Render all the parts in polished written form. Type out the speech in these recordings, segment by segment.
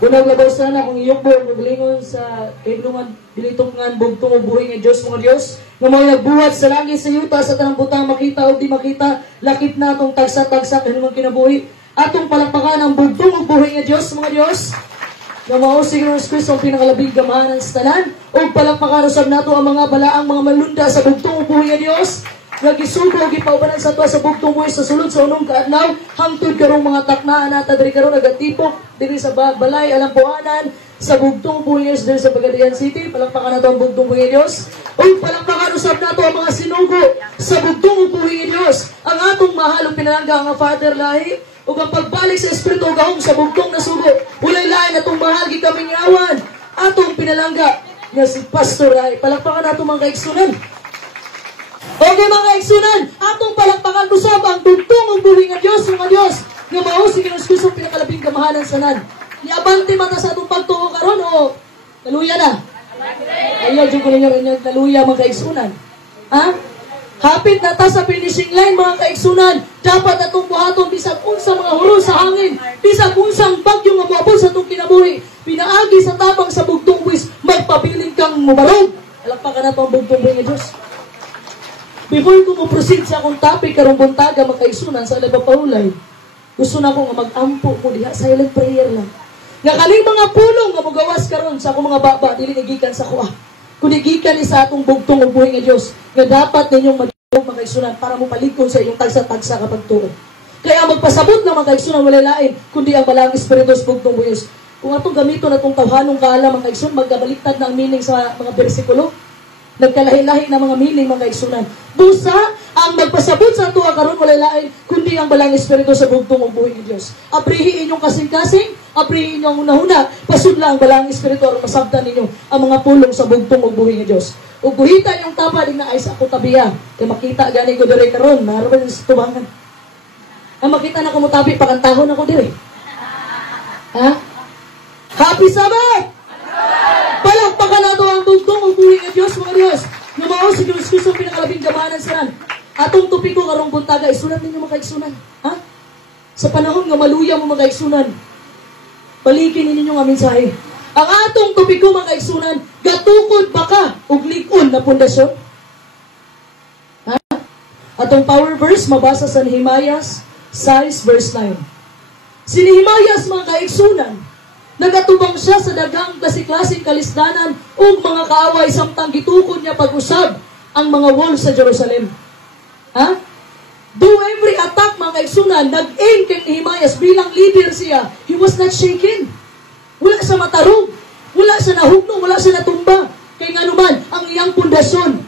Unang labaw sana kung iyong buhay maglingon sa kailungan bilitungan bugtong ubuhay nga Diyos mga Diyos nga mga nagbuhat sa langit sa yuta sa tanang butang makita o di makita lakip na itong tagsa-tagsa kailungan kinabuhi atong palakpakan ang bugtong ubuhay nga Diyos mga Diyos nga mausig ng Kristo ang pinakalabing gamahanan sa tanan o palakpakan usab nato ang mga balaang mga malunda sa bugtong ubuhay nga Diyos nga gisugo gipaubanan sa tuwa sa bugtong buhay sa sulod sa unong kaadlaw hangtod karong mga taknaan nata diri karon nagatipok diri sa balay alampuanan sa bugtong buhay diri sa Pagadian City palakpakan nato ang bugtong buhay Dios ug palakpakan usab nato ang mga sinugo sa bugtong buhay Dios ang atong mahalong pinalangga nga Father Lahi ug ang pagbalik sa Espiritu gahom sa bugtong nasugo ulay lain atong mahal gikaming awan atong pinalangga nga si Pastor Lahi palakpakan nato mga kaigsunan. Okay mga kaigsunan, atong palakpakan usab ang bugtong ug buhi nga Dios mga Dios nga mao si Kristo pinakalabing gamahanan sanan. Niabante mata sa atong pagtuo karon o naluya na. Ayaw jud ko ninyo naluya mga kaigsunan. Ha? Hapit na ta sa finishing line mga kaigsunan. Dapat atong buhaton bisag unsa mga huro sa hangin, bisag unsang bagyo nga moabot sa atong kinabuhi. Pinaagi sa tabang sa bugtong buhis, magpabiling kang mubarog. Palakpakan nato ang bugtong buhi nga Dios. Before ko mo-proceed sa akong topic karong buntaga makaisunan sa Alabapaulay, gusto na ko nga mag-ampo ko diha silent prayer lang. Nga kaning mga pulong nga mogawas karon sa akong mga baba dili gikan sa kuha. Kundi gikan ni sa atong bugtong ug buhi nga Dios nga dapat ninyong makaisunan para mo palikon sa inyong tagsa-tagsa kapag tuo. Kaya magpasabot na makaisunan wala lain kundi ang balang espiritu sa bugtong buhi. Kung atong gamiton atong tawhanong kaala makaisunan magkabaliktad na ang meaning sa mga bersikulo. Nagkalahi-lahi na mga meaning mga kaigsunan. Busa ang magpasabot sa ato karon wala lain kundi ang balang espiritu sa bugtong ug buhi nga Dios. Aprihi inyong kasing-kasing, aprihi inyong una-una, pasudla ang balang espiritu aron masabtan ninyo ang mga pulong sa bugtong ug buhi nga Dios. Ug guhita inyong tapa ding naay sa ako tabiya, kay makita gani ko diri karon, naroon sa tubangan. Ang makita na ko mo tabi pakantahon ako diri. Ha? Happy Sabbath! Palakpakan nato ang bugtong ug buhi nga Dios mga Dios. Nga mao si Kristo pinakalabing gamahanan sanan. Atong topiko karong buntaga isulat ninyo mga kaigsunan. Ha? Sa panahon nga maluya mo mga kaigsunan. Balikin ninyo nga mensahe. Ang atong topiko mga kaigsunan, gatukod ba ka og lig-on na pundasyon? Ha? Atong power verse mabasa sa Nehemiah 6 verse 9. Si Nehemiah mga kaigsunan nagatubang siya sa dagang klase-klaseng kalisdanan ug mga kaaway samtang gitukod niya pag-usab ang mga walls sa Jerusalem. Ha? Do every attack mga kaigsunan, nag-aim kay Nehemiah bilang leader siya. He was not shaken. Wala siya matarog. Wala siya nahugno. Wala siya natumba. Kay nga naman, ang iyang pundasyon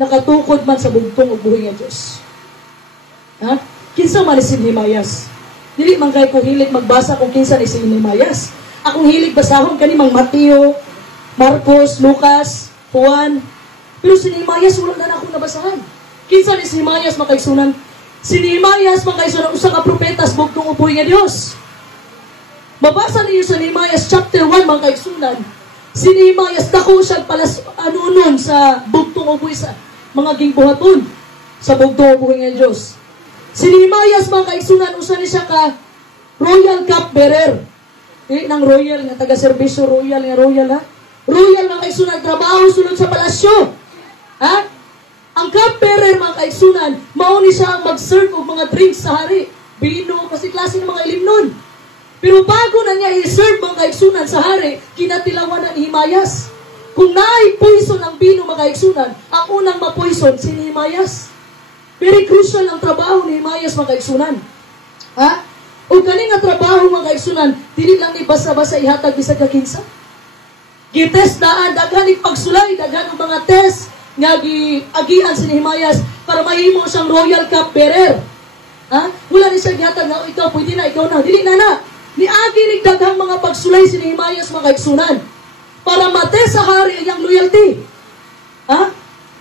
nakatukod man sa bugtong ug buhi nga Dios. Ha? Kinsa man si Nehemiah? Dili man kay ko hilig magbasa kung kinsa ni si Nehemiah. Akong hilig basahon kani mang Mateo, Marcos, Lucas, Juan. Pero si Nehemiah wala na akong nabasahan. Kinsa ni si Nehemiah makaigsunan? Si Nehemiah makaigsunan usa ka propeta sa bugtong ug buhi nga Dios. Mabasa niyo sa Nehemiah chapter 1 makaigsunan. Si Nehemiah dako siya palas anunon sa bugtong ug buhi sa mga gingbuhaton sa bugtong ug buhi nga Dios. Si Nehemiah mga kaigsunan, usa ni siya ka royal cup bearer. Nang royal nga taga-serbisyo, royal ha? Royal mga kaigsunan, trabaho sulod sa palasyo. Ha? Ang cup bearer mga kaigsunan, mao ni siya ang mag-serve og mga drinks sa hari. Bino, kasi klase ng mga ilim nun. Pero bago na niya i-serve mga kaigsunan sa hari, kinatilawan na ni Nehemiah. Kung naay-poison ang bino mga kaigsunan, ang unang ma-poison si Nehemiah. Very crucial ang trabaho ni Nehemiah mga kaigsunan. Ha? O kani nga trabaho mga kaigsunan, dili lang ni basa-basa ihatag bisag ka kinsa. Gitest daan daghan ni pagsulay, daghan ang mga test nga giagian si Nehemiah para mahimo siyang royal cup bearer. Ha? Wala ni siya gihatag nga ikaw pwede na, ikaw na, dili na. Niagi ni daghang mga pagsulay si Nehemiah mga kaigsunan para matest sa hari ang loyalty. Ha?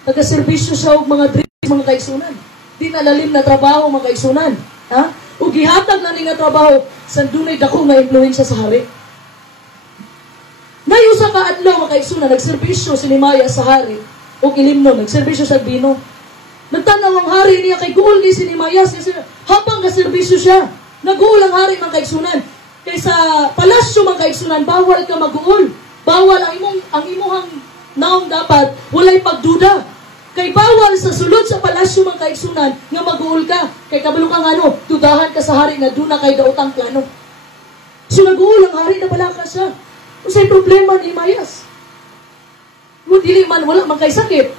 Taga-serbisyo siya og mga mga kaigsunan. Di nalalim na trabaho mga kaigsunan. Ha? O gihatag na nga trabaho sa dunay dako nga impluwensya sa hari. Ngayon sa kaadlaw mga kaigsunan, nagserbisyo si Nehemiah sa hari o ilimno, nagserbisyo sa bino. Nagtanaw ang hari niya kay guol ni si Nehemiah kasi habang nagserbisyo siya, naguol ang hari mga kaigsunan. Kaysa palasyo mga kaigsunan, bawal ka mag-uol. Bawal ang imuhang naong dapat, walay pagduda. Kay bawal sa sulod sa palasyo mga kaigsunan, nga mag-uol ka. Kay kabalo ka nga dudahan ka sa hari na doon na kay daotang plano. So nag-uol ang hari na balaka siya. Kung sa'y problema ni Mayas. Kung dili man, wala man kay sakit.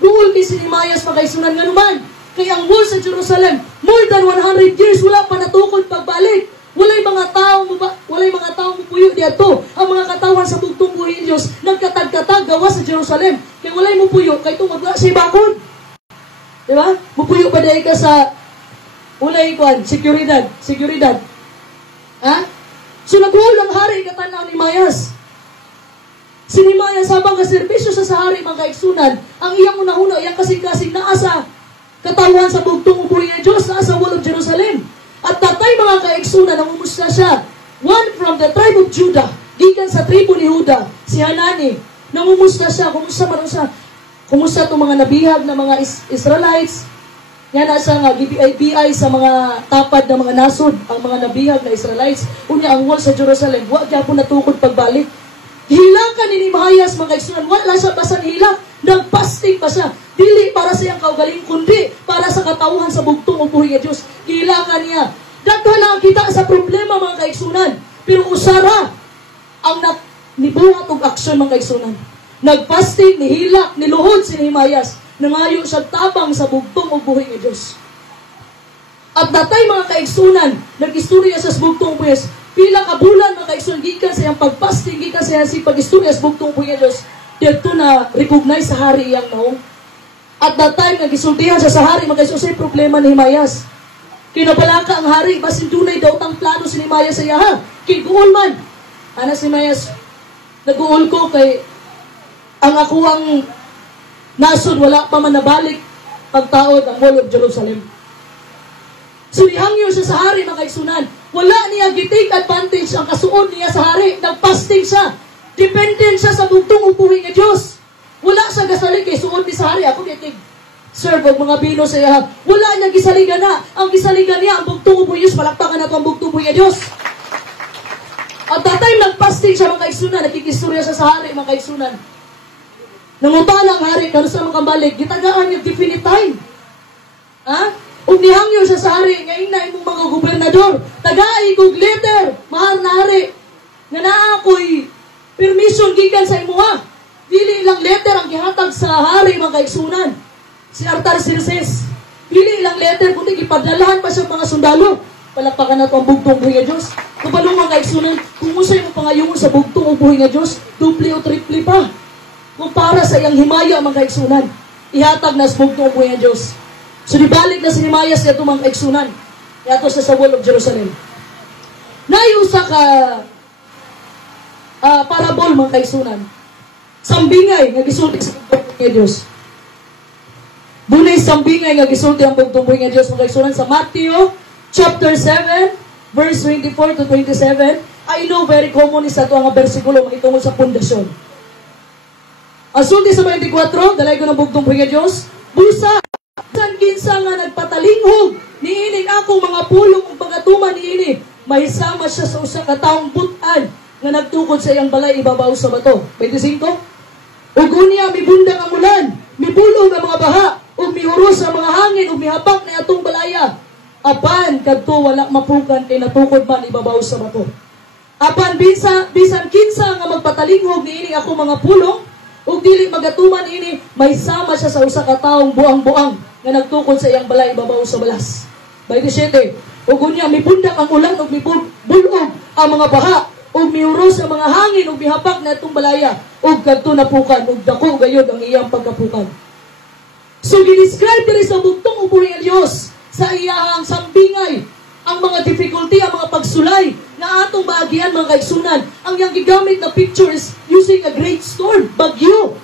Uol kay si Mayas mga kaigsunan nga naman. Kay ang wall sa Jerusalem, more than 100 years, wala pa natukod pagbalik. Walay mga tao mupuyo diadto. Ang mga katawan sa bugtong buhay ni Dios nagkatag-katag gawa sa Jerusalem. Kay walay mupuyo kay tumagla sa bakod. Di ba? Mupuyo pa dai ka sa ulay kwan, seguridad. Ha? So naghuol ang hari katanaw ni Mayas. Si Mayas habang kaserbisyo sa hari mga kaigsunan, ang iyang una-una, iyang kasing-kasing naasa katawan sa bugtong buhay ni Dios, naasa wall of Jerusalem. At tatay mga kaigsunan, namumusta siya. One from the tribe of Judah, gikan sa tribo ni Huda, si Hanani. Namumusta siya. Kumusta itong mga nabihag na mga Israelites. Yan na siya nga, GBI sa mga tapad na mga nasod, ang mga nabihag na Israelites. Unya ang wall sa Jerusalem, wag niya po natukod pagbalik. Hilakan ni Mayas mga kaigsunan, wala siya basan hilak. Nagpasting pa siya. Dili para sa iyang kaugaling, kundi para sa katauhan sa bugtong upuhin ng Diyos. Hilakan niya. Daghan lang kita sa problema mga kaigsunan. Pero usara ang nibuhat og aksyon mga kaigsunan. Nagpasting, nihilak, niluhod si Mayas. Nangayo siya tabang sa bugtong upuhin ng Diyos. At datay mga kaigsunan, nag-istorya sa bugtong upuhin. Pila ka bulan mga kaigsunan, gikan sa iyang pagpasting, gikan sa iyang pag-istorya sa bugtong upuhin ng Diyos. Dito na recognize sa hari iyang naong. At that time, nagisultihan siya sa hari, magkasusay problema ni Mayas. Kinapalaka ang hari, basin dunay daw tang plano si Mayas sa iya, ha? Kiguol man. Ana si Mayas, nag-uol ko kay ang ako ang nasod, wala pa man nabalik pagtaod ang wall of Jerusalem. So nihangyo siya sa hari, mga kaigsunan. Wala niya gitake advantage ang kasuod niya sa hari. Nagpasting siya. Dependent siya sa bugtong upuhin ng Diyos. Wala siya gasalig kay suod ni sa hari. Ako kitig serve og mga bino sa iya. Wala niya gisaligan na. Ang gisaligan niya, ang bugtong upuhin ng Diyos. Palakpakan na ito ang bugtong upuhin ng Diyos. At that time, nagpasting siya mga kaigsunan. Nakikistorya siya sa hari, mga kaigsunan. Nangutala ang hari, kano sa mga balik. Gitagaan niya definite time. Ha? Ug nihangyo siya sa hari, ngayon na imong mga gobernador. Tagai kog letter, mahal na hari. Nga naa ako'y permission gikan sa imuha. Dili ilang letter ang gihatag sa hari mga kaigsunan. Si Artaxerxes. Dili ilang letter kundi gipadalahan pa siya mga sundalo. Palakpakan na ito ang bugtong buhay nga Diyos. Kapalo mga kaigsunan, kung usay mo pangayungon sa bugtong buhay nga Diyos, duple o triple pa. Kung para sa iyang himaya mga kaigsunan, ihatag na sa bugtong buhay nga Diyos. So dibalik na si Mayas na ito mga kaigsunan. Yato sa wall of Jerusalem. Nayusa ka parabol mga kaigsunan. Sambingay nga gisulti sa bugtong nga Diyos. Bunay sambingay nga gisulti ang bugtong nga Diyos mga kaigsunan sa Matthew chapter 7 verse 24 to 27. I know very common is ato ang bersikulo makitungod sa pundasyon. Asulti sa 24, dalay ko ng bugtong nga Diyos. Busa san kinsa nga nagpatalinghog niining akong mga pulong ug pagatuman niini mahisama siya sa usa ka taong butan nga nagtukod sa iyang balay ibabaw sa bato. 25. Ug unya mibundang ang ulan, mibulog ang mga baha, ug mihuros ang mga hangin ug mihapak na atong balaya. Apan kadto wala mapukan kay natukod man ibabaw sa bato. Apan bisan kinsa nga magpatalinghog niining akong mga pulong ug dili magatuman ini mahisama siya sa usa ka taong buang-buang nga nagtukod sa iyang balay ibabaw sa balas. 27. Ug unya mibundak ang ulan ug mibulog ang mga baha ug miuros ang mga hangin ug mihapak na itong balaya ug kadto napukan ug dako gayud ang iyang pagkapukan. So gi-describe diri sa bugtong upuhin ng Dios sa iyang sambingay ang mga difficulty, ang mga pagsulay na atong baagian mga kaigsunan. Ang iyang gigamit na picture is using a great storm, bagyo.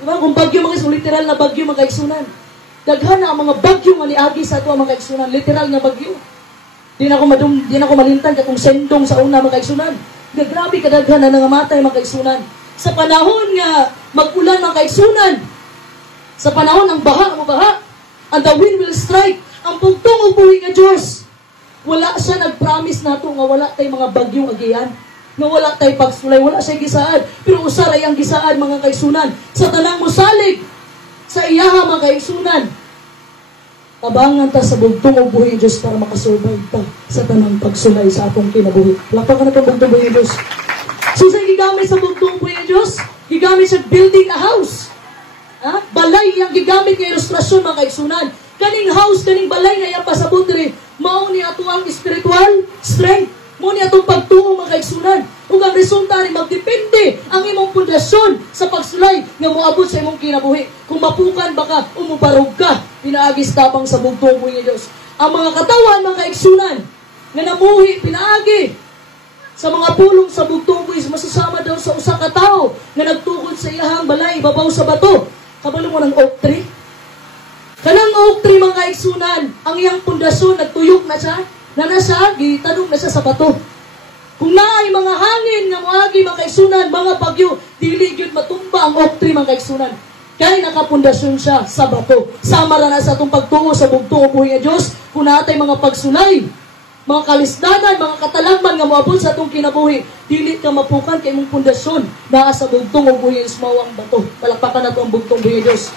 Diba? Kung bagyo mga literal na bagyo mga kaigsunan. Daghan na ang mga bagyo nga niagi sa ato mga kaigsunan, literal nga bagyo. Di na ako malintan katong sendong sa una mga kaigsunan. Grabe kadaghan na nangamatay mga kaigsunan. Sa panahon nga mag-ulan mga kaigsunan, sa panahon ng baha, and the wind will strike, ang bugtong upuhin nga Diyos, wala siya nag-promise nato nga wala tay mga bagyong agian. nga wala tay pagsulay, wala siya gisaad. Pero usar ay ang gisaad mga kaigsunan. Sa tanang musalig, sa iyaha mga kaigsunan, tabangan ta sa bugtong o buhi Diyos para makasurvive ta sa tanang pagsulay sa atong kinabuhi. Lakpan ka na itong bugtong buhi Diyos. So sa gigamit sa bugtong buhi Diyos, gigamit sa building a house. Balay yang gigamit nga ilustrasyon mga kaigsunan. Kaning house, kaning balay nga iyang pasabot rin, mao ni ato ang spiritual strength. Mao ni atong pagtuo mga kaigsunan. Ug ang resulta ni magdepende ang imong pundasyon sa pagsulay nga moabot sa imong kinabuhi. Kung mapukan baka umubarog ka, pinaagis tabang sa bugtong buhi Diyos. Ang mga katawan mga kaigsunan nga namuhi pinaagi sa mga pulong sa bugtong buhi, masusama daw sa usa ka tawo nga nagtukod sa iyahang balay ibabaw sa bato. Kabalo mo ng oak tree? Kanang oak tree mga kaigsunan, ang iyang pundasyon nagtuyok na siya, gitanong na siya sa bato. Kung naay mga hangin nga moagi mga kaigsunan, mga bagyo, dili gyud matumba ang oak tree mga kaigsunan. Kaya nakapundasyon siya sa bato. Sama ra na sa atong pagtuo sa bugtong o buhi nga Dios, kung natay mga pagsulay, mga kalisdanan, mga katalagman nga moabot sa atong kinabuhi, dili ka mapukan kay imong pundasyon naa sa bugtong o buhi nga mawang bato. Palakpakan nato ang bugtong buhi nga Dios.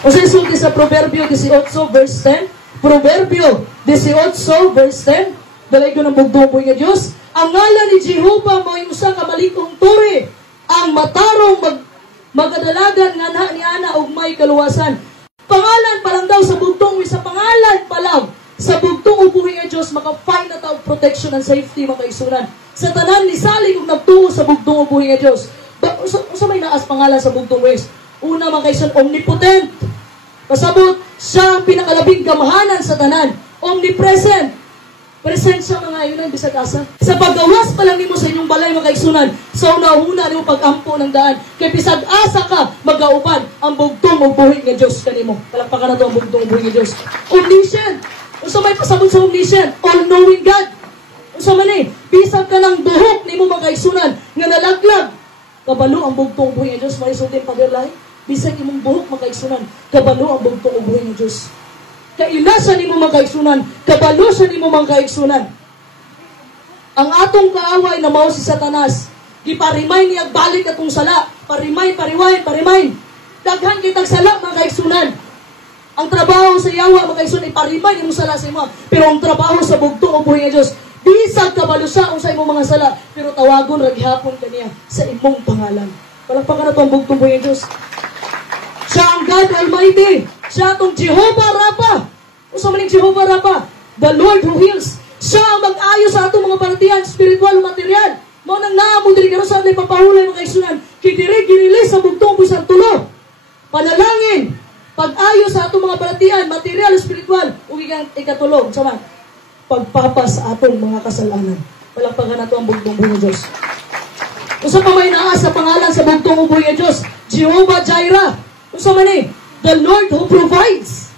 O sa isulti sa Proverbio 18 verse 10, Proverbio 18 verse 10, dalay ko ng bugtong buhi nga Dios, ang ngalan ni Jehovah mo'y usa ka malikong turi, ang matarong magadalagan nga na ni ana og may kaluwasan. Pangalan pa lang daw sa bugtong, sa pangalan pa lang sa bugtong o buhi nga Dios, maka-find na tawag protection and safety mga kaigsunan. Sa tanan ni salig kung nagtuo sa bugtong o buhi nga Dios. Usa may naas pangalan sa bugtong West. Una mga kaigsunan, omnipotent. Pasabot, siya ang pinakalabing gamahanan sa tanan. Omnipresent. Present siya mga yun ang bisag asa. Sa paggawas pa lang nimo sa inyong balay mga kaigsunan, sa una-una nimo pag-ampo ng daan, kay bisag asa ka magauban ang bugtong o buhi nga Dios kanimo. Palakpakan na to ang bugtong o buhi nga Dios. Omniscient. Unsa may pasabot sa omniscient? All-knowing God. Unsa man ni? Bisag ka ng duhok nimo mga kaigsunan nga nalaglag. Kabalo ang bugtong o buhi nga Dios, maisultin pagirlahi. Bisag imong buhok mga kaigsunan, kabalo ang bugtong o buhi nga Dios. Kailasan nimo mga kaigsunan, kabalo sa nimo mga kaigsunan. Ang atong kaaway na mao si Satanas, giparimay niya balik atong sala, parimay. Daghan kitag sala mga kaigsunan. Ang trabaho sa yawa mga kaigsunan iparimay imong sala sa imo, pero ang trabaho sa bugtong o buhi nga Dios, bisag kabalo sa sa imong mga sala, pero tawagon ra gihapon kaniya sa imong pangalan. Palakpakan na to ang bugtong buhi nga Dios. Siya ang God Almighty. Siya itong Jehovah Rapha. Usa man Jehovah Rapha? The Lord who heals. Siya ang mag-ayo sa atong mga paratihan, spiritual o material. Mao nang naamon diri karon sa ating papahulay mga kaigsunan. Kidiri ginilis sa bugtong bisang tulo. Panalangin, pag-ayo sa atong mga paratihan, material o spiritual, ug ikatulong sama pagpapas sa atong mga kasalanan. Palakpakan nato ang bugtong buhi nga Dios. Usa pa may naa sa pangalan sa bugtong buhi nga Dios, Jehovah Jireh. Usa man ni? The Lord who provides.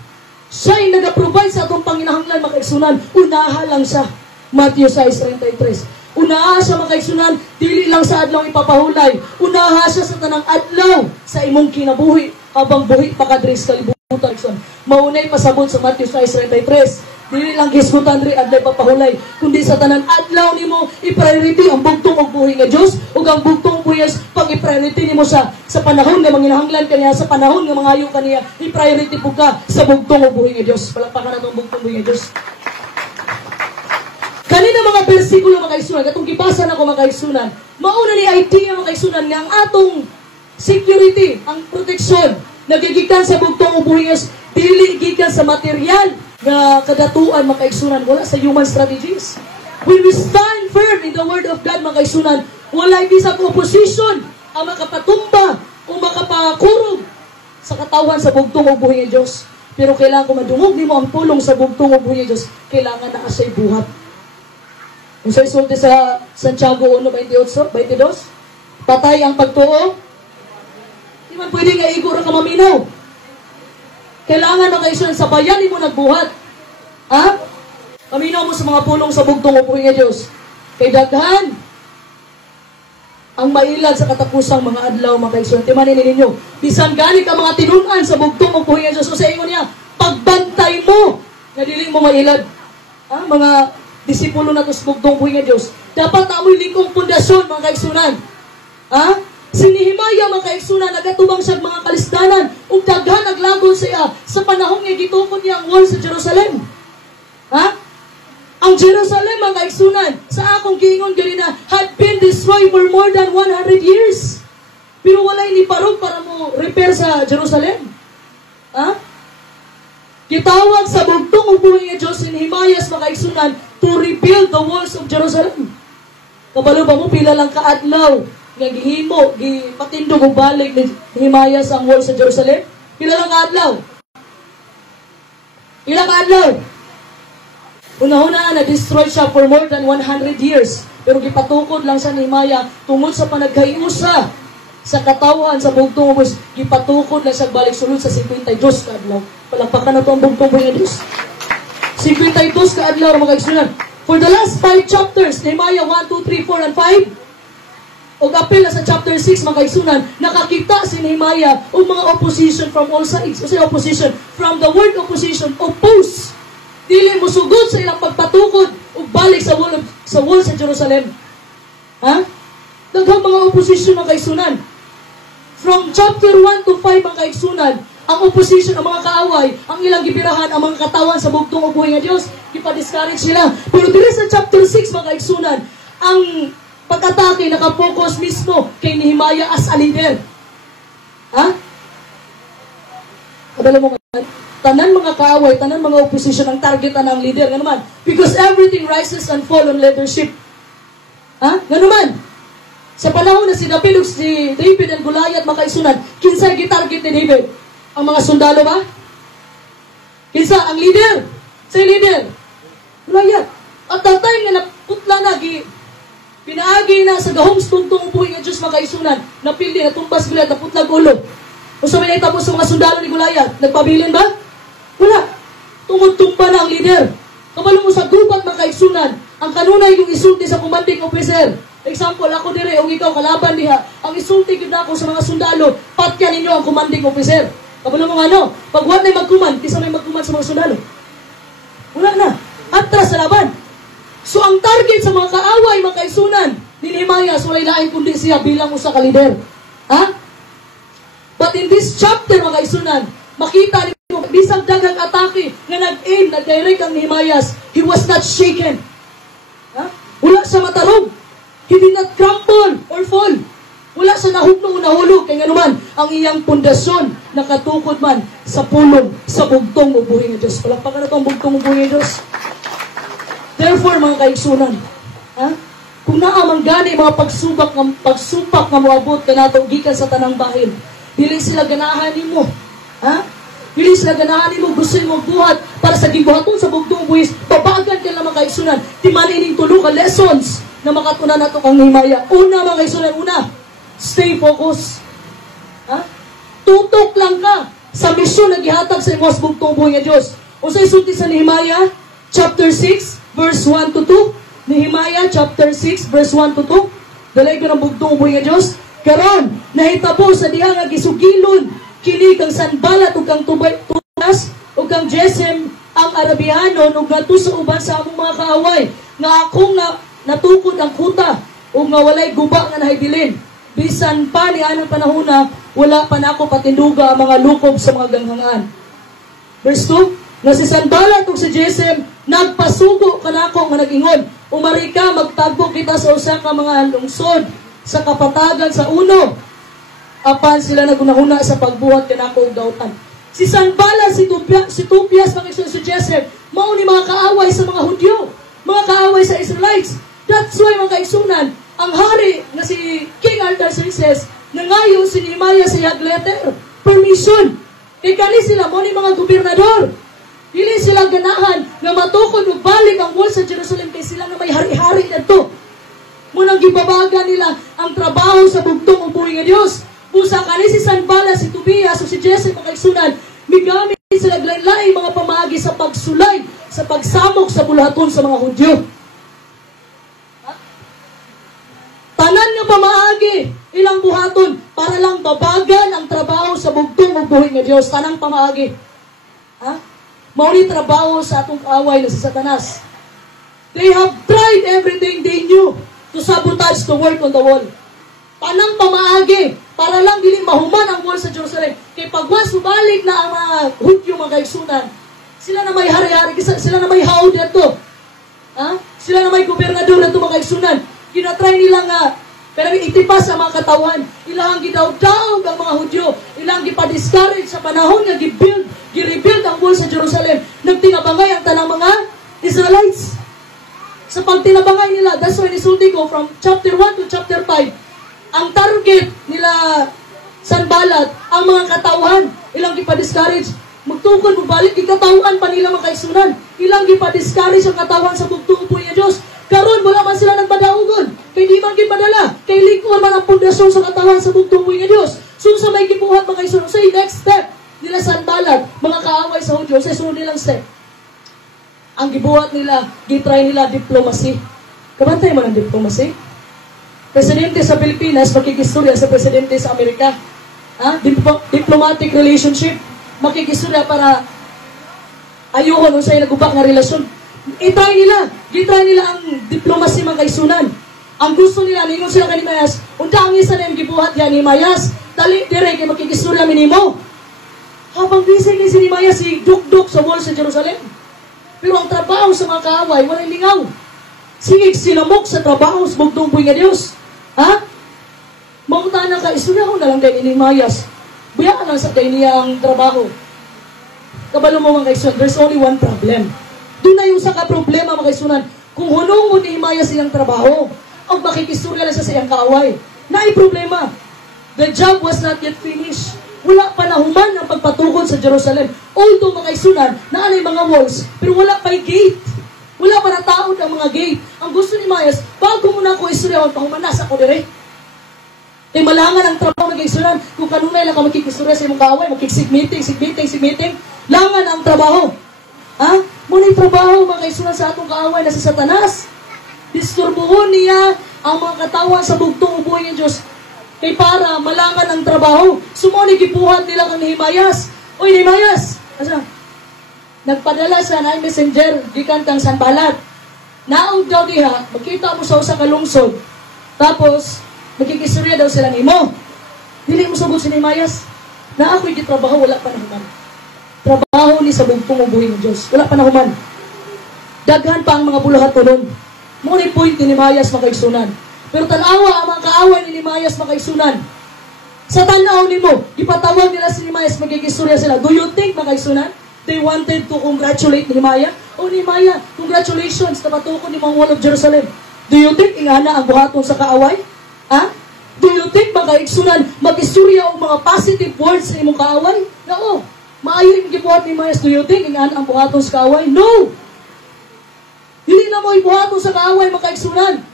Siya yung nag-provide sa atong panginahanglan mga kaigsunan. Unaha lang siya. Matthew 6:33. Unaha siya mga kaigsunan, dili lang sa adlaw ipapahulay. Unaha siya sa tanang adlaw sa imong kinabuhi habang buhi pa kadri sa kalibutan. Maunay pasabot sa Matthew 6:33. Dili lang gisgutan ri adlaw papahulay, kundi sa tanan adlaw nimo i-priority ang bugtong og buhi nga Dios ug ang bugtong buhi pag i-priority nimo sa panahon nga manginahanglan kaniya, sa panahon nga mangayo kaniya, i-priority pud ka sa bugtong og buhi nga Dios. Palakpakan nato ang bugtong buhi nga Dios. Kanina mga bersikulo mga kaigsunan, katong gibasa nako mga kaigsunan, mauna ni idea mga kaigsunan nga ang atong security, ang protection nagigikan sa bugtong og buhi nga dili gikan sa material nga kadatuan mga kaigsunan, wala sa human strategies. When we stand firm in the word of God mga kaigsunan, wala bisag opposition ang makapatumba o makapakurog sa katawan sa bugtong o buhi nga Diyos. Pero kailangan kung madungog nimo ang pulong sa bugtong o buhi nga Diyos, kailangan na asay buhat. Kung sa isulti sa Santiago 1:22, patay ang pagtuo, di man pwede nga igor ka maminaw. Kailangan mga kaigsunan, sabayan mo nagbuhat. Paminaw mo sa mga pulong sa bugtong o buhi nga Diyos. Kay daghan ang mailad sa katapusang mga adlaw mga kaigsunan. Timanin ninyo, bisan gani ka mga tinunan sa bugtong o buhi nga Diyos. O sa ingon niya, pagbantay mo na dili mo mailad. Mga disipulo na to sa bugtong buhi nga Diyos, Dapat amoy likong pundasyon, mga kaigsunan. Ha? Si Nehemiah, mga kaigsunan, nagatubang siya mga kalisdanan, ug daghan naglagon siya sa panahon nga gitukod niya ang wall sa Jerusalem. Ha? Ang Jerusalem, mga kaigsunan, sa akong giingon ganina, had been destroyed for more than 100 years. Pero walay ni parog para mo repair sa Jerusalem. Ha? Gitawag sa bugtong ubuhay nga Diyos si Nehemiah, mga kaigsunan, to rebuild the walls of Jerusalem. Kabalo ba mo, pila lang kaadlaw, nga gihimo, gipatindog o balik ni Nehemiah sa wall sa Jerusalem? Pila lang kaadlaw? Pila kaadlaw? Una-una, na-destroy siya for more than 100 years. Pero gipatukod lang sa Nehemiah tungod sa panagkayusa sa katawan sa bugtong ubos, gipatukod lang siya balik sulod sa 52 kaadlaw. Palagpakan na ito ang bugtong ubos ng Diyos. 52 kaadlaw, mga kaigsunan. For the last 5 chapters, Nehemiah 1, 2, 3, 4, and 5, o apel na sa chapter 6, mga kaigsunan, nakakita si Nehemiah o mga opposition from all sides. O say opposition, from the word opposition, oppose. Dili mo sugod sa ilang pagpatukod o balik sa wall sa Jerusalem. Ha? Daghang mga opposition, mga kaigsunan. From chapter 1 to 5, mga kaigsunan, ang opposition, ang mga kaaway, ang ilang gibirahan, ang mga katawan sa bugtong ubuhay nga Diyos, ipa-discourage sila. Pero dito sa chapter 6, mga kaigsunan, ang pag-atake nakapokus mismo kay Nehemiah as a leader. Ha? Kabala mo ka? Tanan mga kaaway, tanan mga opposition, ang targetan ng leader. Nga naman? Because everything rises and falls on leadership. Ha? Nga naman? Sa panahon na si David and Goliath, mga kaigsunan, kinsay gitarget ni David? Ang mga sundalo ba? Kinsa? Ang leader? Say leader? Goliath. At that time nga naputla na, pinaagi na sa gahong tungtong upuhin ng Diyos, mga kaigsunan, napili, natumbas Goliath, naputlag ulo. O sa may tapos sa mga sundalo ni Goliath, nagpabilin ba? Wala. Tungod-tumpa na ang leader. Kabalo mo sa gubat, mga kaigsunan, ang kanunay yung isulti sa commanding officer. Example, ako dire, o ikaw, kalaban diha, ang isulti yun ako sa mga sundalo, patyan ninyo ang commanding officer. Kabalo mo nga no, pag wala na magkuman, kisa may magkuman sa mga sundalo. Wala na. Atras sa laban. So ang target sa mga kaaway, mga kaigsunan, ni Nehemiah, so walay lain kundi siya bilang usa ka leader. Ha? But in this chapter, mga kaigsunan, makita niyo, bisag daghang atake nga nag-aim, nag-direct ang Nehemiah, he was not shaken. Ha? Wala siya matarog. He did not crumble or fall. Wala siya nahugno o nahulog. Kaya naman, ang iyang pundasyon nakatukod man sa pulong, sa bugtong ubuhin ng Diyos. Palakpakan na ito ang bugtong ubuhin ng Diyos. Therefore, mga kaigsunan, kung naamang gani mga pagsupak nga moabot ka nato gikan sa tanang bahin, dili sila ganahan nimo. Dili sila ganahan nimo, gusto mo buhat para sa gibuhaton sa bugtong ubuhin. Pabagan ka lang, mga kaigsunan. Timan ining tulo ka lessons na makatuna nato kang Nehemiah. Una, mga kaigsunan, stay focused. Tutok lang ka sa misyon na gihatag sa imong bugtong ubuhin nga Diyos. O sa isulti sa Nehemiah chapter 6 verse 1 to 2. Nehemiah chapter 6 verse 1 to 2. Dalay ko ng bugtong ubuhin nga Diyos. Karon nahitabo sa diha nga gisugilon kini kang Sanballat ug kang Tobias ug kang Gesem ang Arabianon ug ngadto sa uban sa among mga kaaway nga akong natukod ang kuta ug nga walay guba nga nahibilin. Bisan pa ni anong panahona, wala pa na ako patinduga ang mga lukob sa mga ganghangaan. Verse 2, na si Sanballat ug si Gesem, nagpasugo kanako nga nag-ingon, umari ka, magtagbo kita sa usa ka mga lungsod, sa kapatagan sa uno. Apan sila nagunahuna sa pagbuhat kanako og dautan. Si Sanballat, si Tobias, si Gesem, mao ni mga kaaway sa mga Hudyo, mga kaaway sa Israelites. That's why, mga kaigsunan, ang hari na si King Artaxerxes nangayo si Nehemiah sa letter, permission. Kaya kani sila mo ni mga gobernador. Dili sila ganahan nga matukod ug balik ang wall sa Jerusalem kay sila nga may hari-hari nadto. Munang gibabaga nila ang trabaho sa bugtong ubuhin nga Dios. Usa kani si Sanballat, si Tobias o si Gesem, mga kaigsunan, migamit sila lain-lain mga pamaagi sa pagsulay, sa pagsamok sa bulaton sa mga Hudyo. Tanan nga pamaagi, ilang buhaton, para lang babagan ang trabaho sa bugtong ubuhin nga Diyos. Tanang pamaagi. Mauni trabaho sa atong kaaway na si Satanas. They have tried tried everything they knew to sabotage the work on the wall. Tanang pamaagi, para lang dili mahuman ang wall sa Jerusalem. Kay pagwas subalik na ang mga Hudyo, mga kaigsunan, sila na may hari-hari, sila na may haod dito. Sila na may gobernador dito, mga kaigsunan. Ginatry nila nga, pero itipas ang mga katawan. Ilang gidaw-daw ang mga Hudyo. Ilang gipa-discourage sa panahon nga gi-rebuild ang wall sa Jerusalem. Nagtinabangay ang tanang mga Israelites. Sa pagtinabangay nila, that's why nisulti ko from chapter 1 to chapter 5, ang target nila Sanballat, ang mga katawan. Ilang gipa-discourage. Magtukod, magbalik, ikatawan pa nila mga kaigsunan. Ilang gipa-discourage ang katawan sa bugtong po niya Diyos. Karon wala man sila nagpadaugon. Kay di man gipadala. Kay lingkod man ang pundasyon sa katawan sa bugtong po niya Diyos. So sa may gibuhat mga kaigsunan. So next step nila Sanballat, mga kaaway sa Hudyo, sa sunod nilang step. Ang gibuhat nila, gitry nila diplomacy. Kabantay mo ng diplomacy? Presidente sa Pilipinas, makikistorya sa presidente sa Amerika. Diplomatic relationship. Makikistorya para ayuhon sa nagubak na relasyon. Gitry nila ang diplomacy mga kaigsunan. Ang gusto nila, ningon sila kay Nehemias, unta ang isa na yung gibuhat niya ni Nehemias, dali dire kay makikistorya minimo. Habang busy ni si Nehemias, si duk-duk sa wall sa Jerusalem. Pero ang trabaho sa mga kaaway, walang lingaw. Singig sinamok sa trabaho sa bugtong buhay nga Diyos. Maunta na ka, isunahon na lang kay Nehemias. Buyaan lang sa kay niya ang trabaho. Kabalo mo mga kaigsunan, there's only one problem. Doon na yung saka problema mga kaigsunan. Kung hunong ni Nehemias siyang trabaho, o makikistorya lang sa siyang kaaway. Naay problema. The job was not yet finished. Wala pa nahuman ang pagpatukod sa Jerusalem. Although mga isunan, naanay mga walls, pero wala pa'y gate. Wala pa na taod ang mga gate. Ang gusto ni Nehemias, bago muna ako istoryawan, pahumanas ako dire. Kaya malangan ang trabaho ng isunan. Kung kanunay lang ka makikistorya sa imong kaaway, makikisig meeting, langan ang trabaho. Muna yung trabaho mga isunan sa atong kaaway na sa Satanas. Disturbuhon niya ang mga katawan sa bugtong ubuhay ng Diyos. Kay para malangan ang trabaho. Sumuni gibuhat nila kang Nehemias. Oy Nehemias, nagpadala sa na messenger gikan kang Sanballat. Naog daw diha, makita mo sa usa ka lungsod. Tapos magkikistorya daw sila nimo. Dili mo sugod si Nehemias. Na ako'y gitrabaho wala pa nahuman. Trabaho ni sa bugtong ubuhay ng Diyos. Wala pa nahuman. Daghan pa ang mga buluhat tunon. Muna point ni Nehemias makaigsunan. Pero tanawa ang mga kaaway ni Nehemias makaigsunan. Sa tanaw nimo, ipatawag nila si Nehemias, magkikistorya sila. Do you think makaigsunan? They wanted to congratulate Nehemiah? Oh Nehemiah, congratulations, napatukod ni mga wall of Jerusalem. Do you think ingana ang buhaton sa kaaway? Do you think makaigsunan, mag-istorya o mga positive words sa imong kaaway? No. Maayo yung gibuhat ni Nehemias. Do you think ingana ang buhaton sa kaaway? No. Hindi na mo ibuhaton sa kaaway makaigsunan.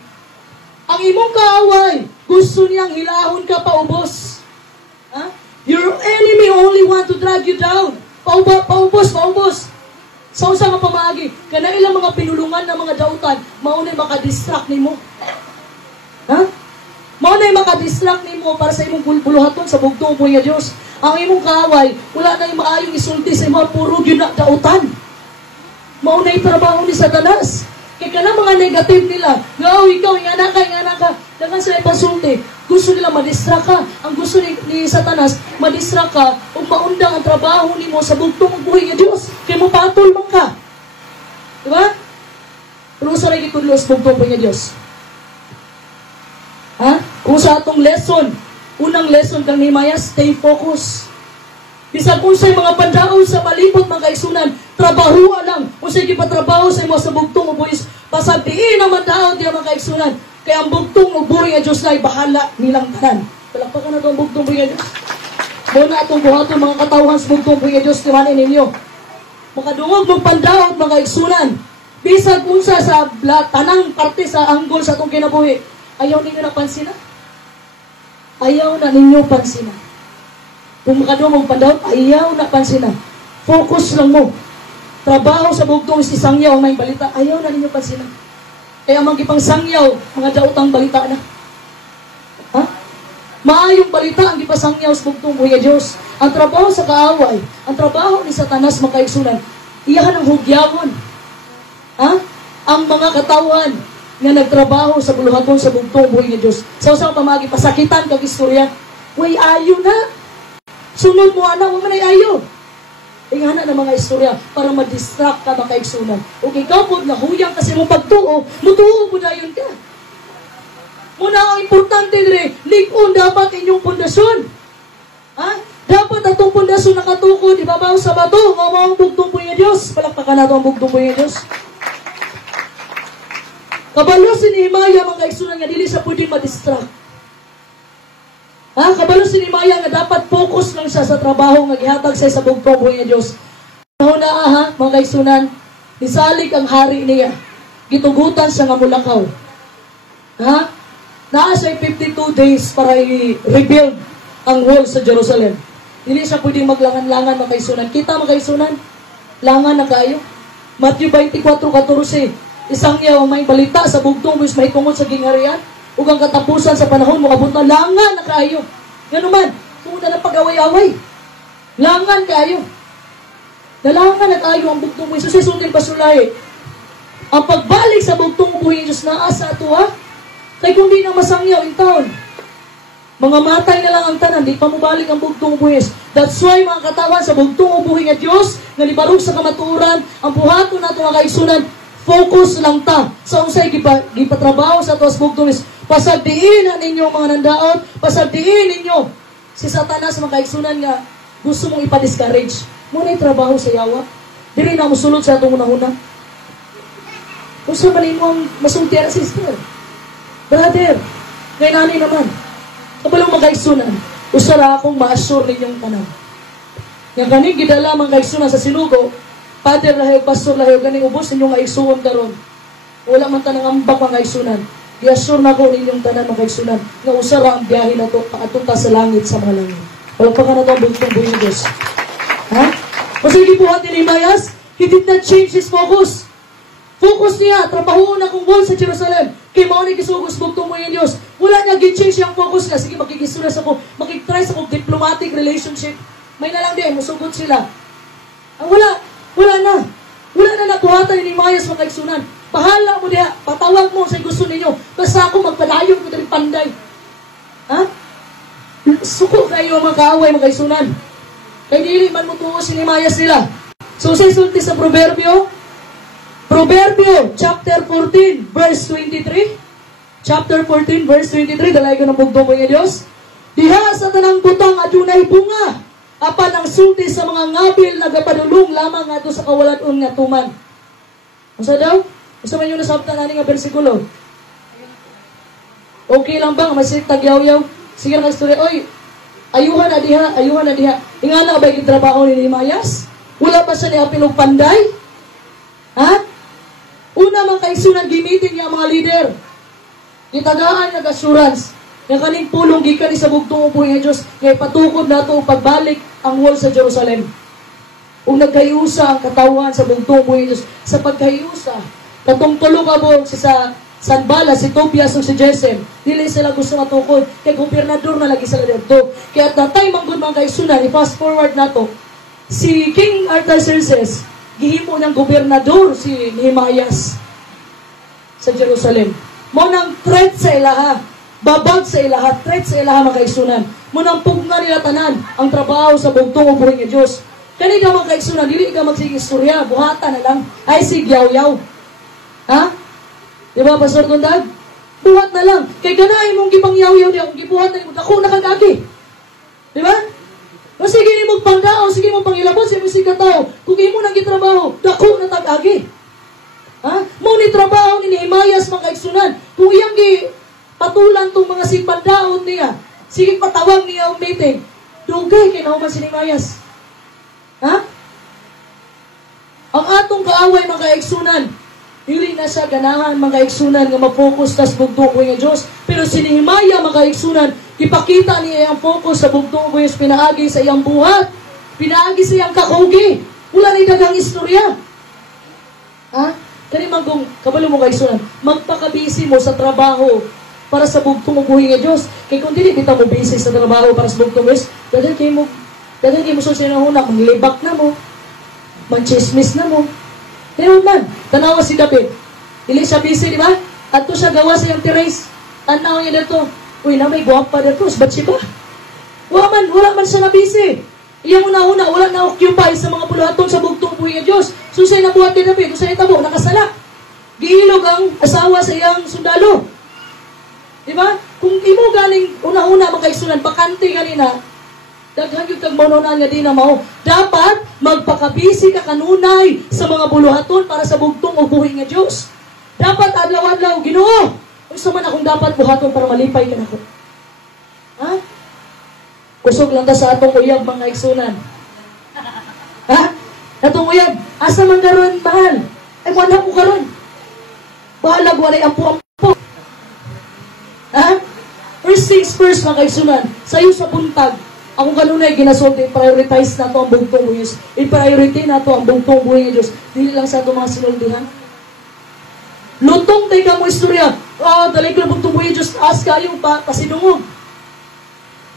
Ang imong kaaway, gusto niyang hilahon ka paubos. Your enemy only want to drag you down. Paubos. Sa usa nga pamaagi, kana ilang mga pinulungan ng mga dautan, maunay makadistract nimo. Maunay makadistract nimo para sa imong buluhaton sa bugtong buhay nga Dios. Ang imong kaaway, wala na yung maayong isulti sa imong puro gyud na dautan. Maunay trabaho ni Satanas. Kaya ka na mga negative nila, ikaw, ingana ka. Dagan sila ipasulti. Gusto nila madistract ka. Ang gusto ni Satanas, madistract ka o maundang ang trabaho ni mo sa bugtong ang buhay ng Diyos. Kaya mo patol man ka. Diba? Pero sa rin ikudlos bugtong buhay ng Diyos. Kung sa atong lesson, unang lesson kang Nehemias, stay focused. Bisag kung sa'y mga pandaon sa malipot mga kaigsunan, trabahuan lang. Kung sa'y gipatrabaho sa imo sa bugtong o buhis, pasagdiin naman daon diya mga kaigsunan. Kaya ang bugtong o buhay nga Diyos na ay bahala nilang tanan. Palakpakan na ito ang bugtong buhay nga Diyos. Muna atong buhaton mga katawhan sa bugtong buhay nga Diyos, timanin ninyo. Makadungog mong pandaon mga kaigsunan. Bisag kung sa tanang parte sa anggol sa atong kinabuhi, ayaw ninyo napansin na? Ayaw na ninyo pansin na. Kung makadumong pandaw, ayaw na pansina. Focus lang mo. Trabaho sa bugtong si sangyaw ang may balita, ayaw na ninyo pansina. Kaya magipang sangyaw, mga daotang balita na. Maayong balita ang ipasangyaw sa bugtong buhay Diyos. Ang trabaho sa kaaway, ang trabaho ni Satanas makaigsunan, iyahan ang hugyawon. Ang mga katawan, nga nagtrabaho sa buluhaton sa bugtong buhay nga Dios. Sa usang pamagi pasakitan kag istorya, way ayo na. Sunod mo ana, mo man ay ayo. Ingana na mga istorya para ma-distract ka makaigsunan. O ikaw po nahuyang kasi mong pagtuo, mutuo po dayon ka. Muna ang importante dire, lig-on dapat inyong pundasyon. Ha? Dapat atong pundasyon nakatukod, ibabaw sa bato, ang bugtong buhay nga Dios. Palakpakan nato ang bugtong buhay nga Dios. Kabalo si Nehemiah mga kaigsunan nga dili sa pwedeng ma-distract. Ha? Kabalo si Nehemiah nga dapat focus lang siya sa trabaho nga gihatag sa bugtong buhay nga Dios. Una ha, mga kaigsunan, nisalig ang hari niya. Gitugutan siya nga mulakaw. Ha? Naa siya 52 days para i-rebuild ang wall sa Jerusalem. Dili siya pwedeng maglangan-langan mga kaigsunan. Kita mga kaigsunan, langan na kayo. Matthew 24:14. Isang yaw may balita sa bugtong buhis mahitungod sa gingharian ug ang katapusan sa panahon moabot na langan na kaayo. Ngano man, tungod na pag-away-away. Langan kaayo. Nalangan na kaayo ang bugtong buhis. So sundin pasulay. Ang pagbalik sa bugtong buhis Dios naa sa ato ha. Kay kung di na masangyaw in taon. Mga matay na lang ang tanan, di pa mubalik ang bugtong buhis. That's why mga katawan sa bugtong buhis nga Dios nga nibarog sa kamatuoran, ang buhaton nato nga kaigsunan, focus lang ta sa unsay gipatrabaho sa tuwas bugtong is pasagdiin ninyo mga nandaot, pasagdiin ninyo si Satanas mga kaigsunan nga gusto mong ipa-discourage. Muna yung trabaho sa yawa. Dili na musulod sa itong unahuna. Usa man imong masultihan sister. Brother, ngay nani naman. Kabalong mga kaigsunan, usara akong ma-assure ninyong tanan. Nga kaning gidala mga kaigsunan sa sinugo, Father lahayog, Pastor lahayog, ganing ubos ninyong kaigsuon karon. Wala man tanang ambak mga kaigsunan. I-assure na ko ninyong tanan mga kaigsunan nga usara ang biyahe na to paatong ta sa langit sa mga langit. Palagpakan na to ang bugtong buhay ng Diyos. Ha? Kasi gibuhat ni Nehemiah, he did not change his focus. Focus niya, trabaho na kung wall sa Jerusalem. Kay mao ni gisugos bugtong buhay ng Diyos. Wala niya gi-change yung focus nga. Sige, magkikisunas ako, makikitry sa kong diplomatic relationship. May na lang din, musugot sila. Ang wala na. Wala na nabuhatan ni Nehemiah mga kaigsunan. Bahala mo diha, patawag mo sa gusto ninyo. Basta ako magpalayon ko dali panday. Ha? Suko kayo mga kaaway mga kaigsunan. Kaya dili man mo tuo si Nehemiah sila. So sa isulti sa Proverbio chapter 14 verse 23. Chapter 14 verse 23, dalay ko ng bugtong buhay nga Dios. Diha sa tanang butang adunay bunga. Apan ang sulti sa mga ngabil nagapadulong lamang ato sa kawalan-on nga tuman. Unsa daw? Unsa man yung nasabtan nani nga bersikulo? Okay lang bang masig tagyaw-yaw? Sige nga istorya, oy. Ayuhan na diha. Ingala ka ba yung trabaho ni Nehemiah? Wala pa siya ni apilog panday? Ha? Una man kaigsunan gimitin niya ang mga leader. Gitagaan nga assurance. Nga kaning pulong gikan sa bugtong buhay nga Dios nga ipatukod nato pagbalik ang wall sa Jerusalem. Ug nagkayusa ang katawan sa bugtong buhay nga Dios sa pagkayusa. Katong tulo ka mo sa Sanbala, si Tobias ug si Gesem, dili sila gusto matukod kay gobernador na lagi sila dito. Kaya at that time ang good mga kaigsunan, i-fast forward nato. Si King Artaxerxes gihimo ng gobernador si Nehemiah sa Jerusalem. Mo nang threat sa ilaha. Babag sa ilaha, threat sa ilaha mga kaigsunan. Munang pugna nila tanan ang trabaho sa bugtong buhay nga Dios. Kani ka mga kaigsunan, dili ka magsigistorya, buhatan na lang, ay sigyaw-yaw. Ha? Di ba, Pastor Gondag? Buhat na lang. Kay ganay mong gipangyaw-yaw niya, kung gibuhat na yung ako nakagagi. Di ba? O sige ni mong pangdao, sige mong pangilabot, sige mong sikataw. Kung imo nang gitrabaho, dako na tag-agi. Ha? Mo ni trabaho ni Nehemiah mga kaigsunan. Kung iyang patulan tong mga sigpandaon niya. Sige patawag niya ang meeting. Dugay kay nauman si Nehemiah. Ha? Ang atong kaaway mga kaigsunan, dili na siya ganahan mga kaigsunan nga ma-focus tas bugtong buhay nga Dios. Pero si Nehemiah mga kaigsunan, ipakita niya ang focus sa bugtong buhay, pinaagi sa iyang buhat, pinaagi sa iyang kakugi. Wala na daghang istorya. Ha? Kani magong kabalo mo kaigsunan, magpakabisi mo sa trabaho para sa bugtong buhay nga Dios. Kay kung dili bitaw mo busy sa trabaho para sa bugtong Dios, dahil kay mo sa sinahuna, manglibak na mo, manchismis na mo. Pero man, tanawa si David. Dili siya busy, di ba? At to siya gawa sa iyang tiris. Tanaw niya dito. Uy, na may guwapa dito. Ba't siya ba? Wala man siya nabisi. Iyang una-una, wala na occupy sa mga buluhaton sa bugtong buhay nga Diyos. Susay na buhat din na ito sa itabo, nakasala. Giilog ang asawa sa iyang sundalo. Diba? Kung imo galing una-una makaigsunan, bakante ganina, daghang yung kagmaunan nga di na mao. Dapat magpakabisi ka kanunay sa mga buluhaton para sa bugtong o buhay nga Diyos. Dapat adlaw-adlaw, Ginoo. Unsa man akong dapat buhaton para malipay ka nako. Ha? Kusog lang ta sa atong uyab mga igsunan. Ha? Atong uyab, asa man karon mahal? Ay wala ko karon. Bahalag walay ampo-ampo. Ha? First things first mga igsunan, sayo sa buntag, ako kanunay ginasulti, prioritize na to ang bugtong buhay Diyos. I-priority na to ang bugtong buhay Diyos. Dili lang sa itong mga sinuldihan. Lutong tayo ka mo istorya. Dalay ko na bugtong buhay Diyos, taas kayo pa, pasidungog.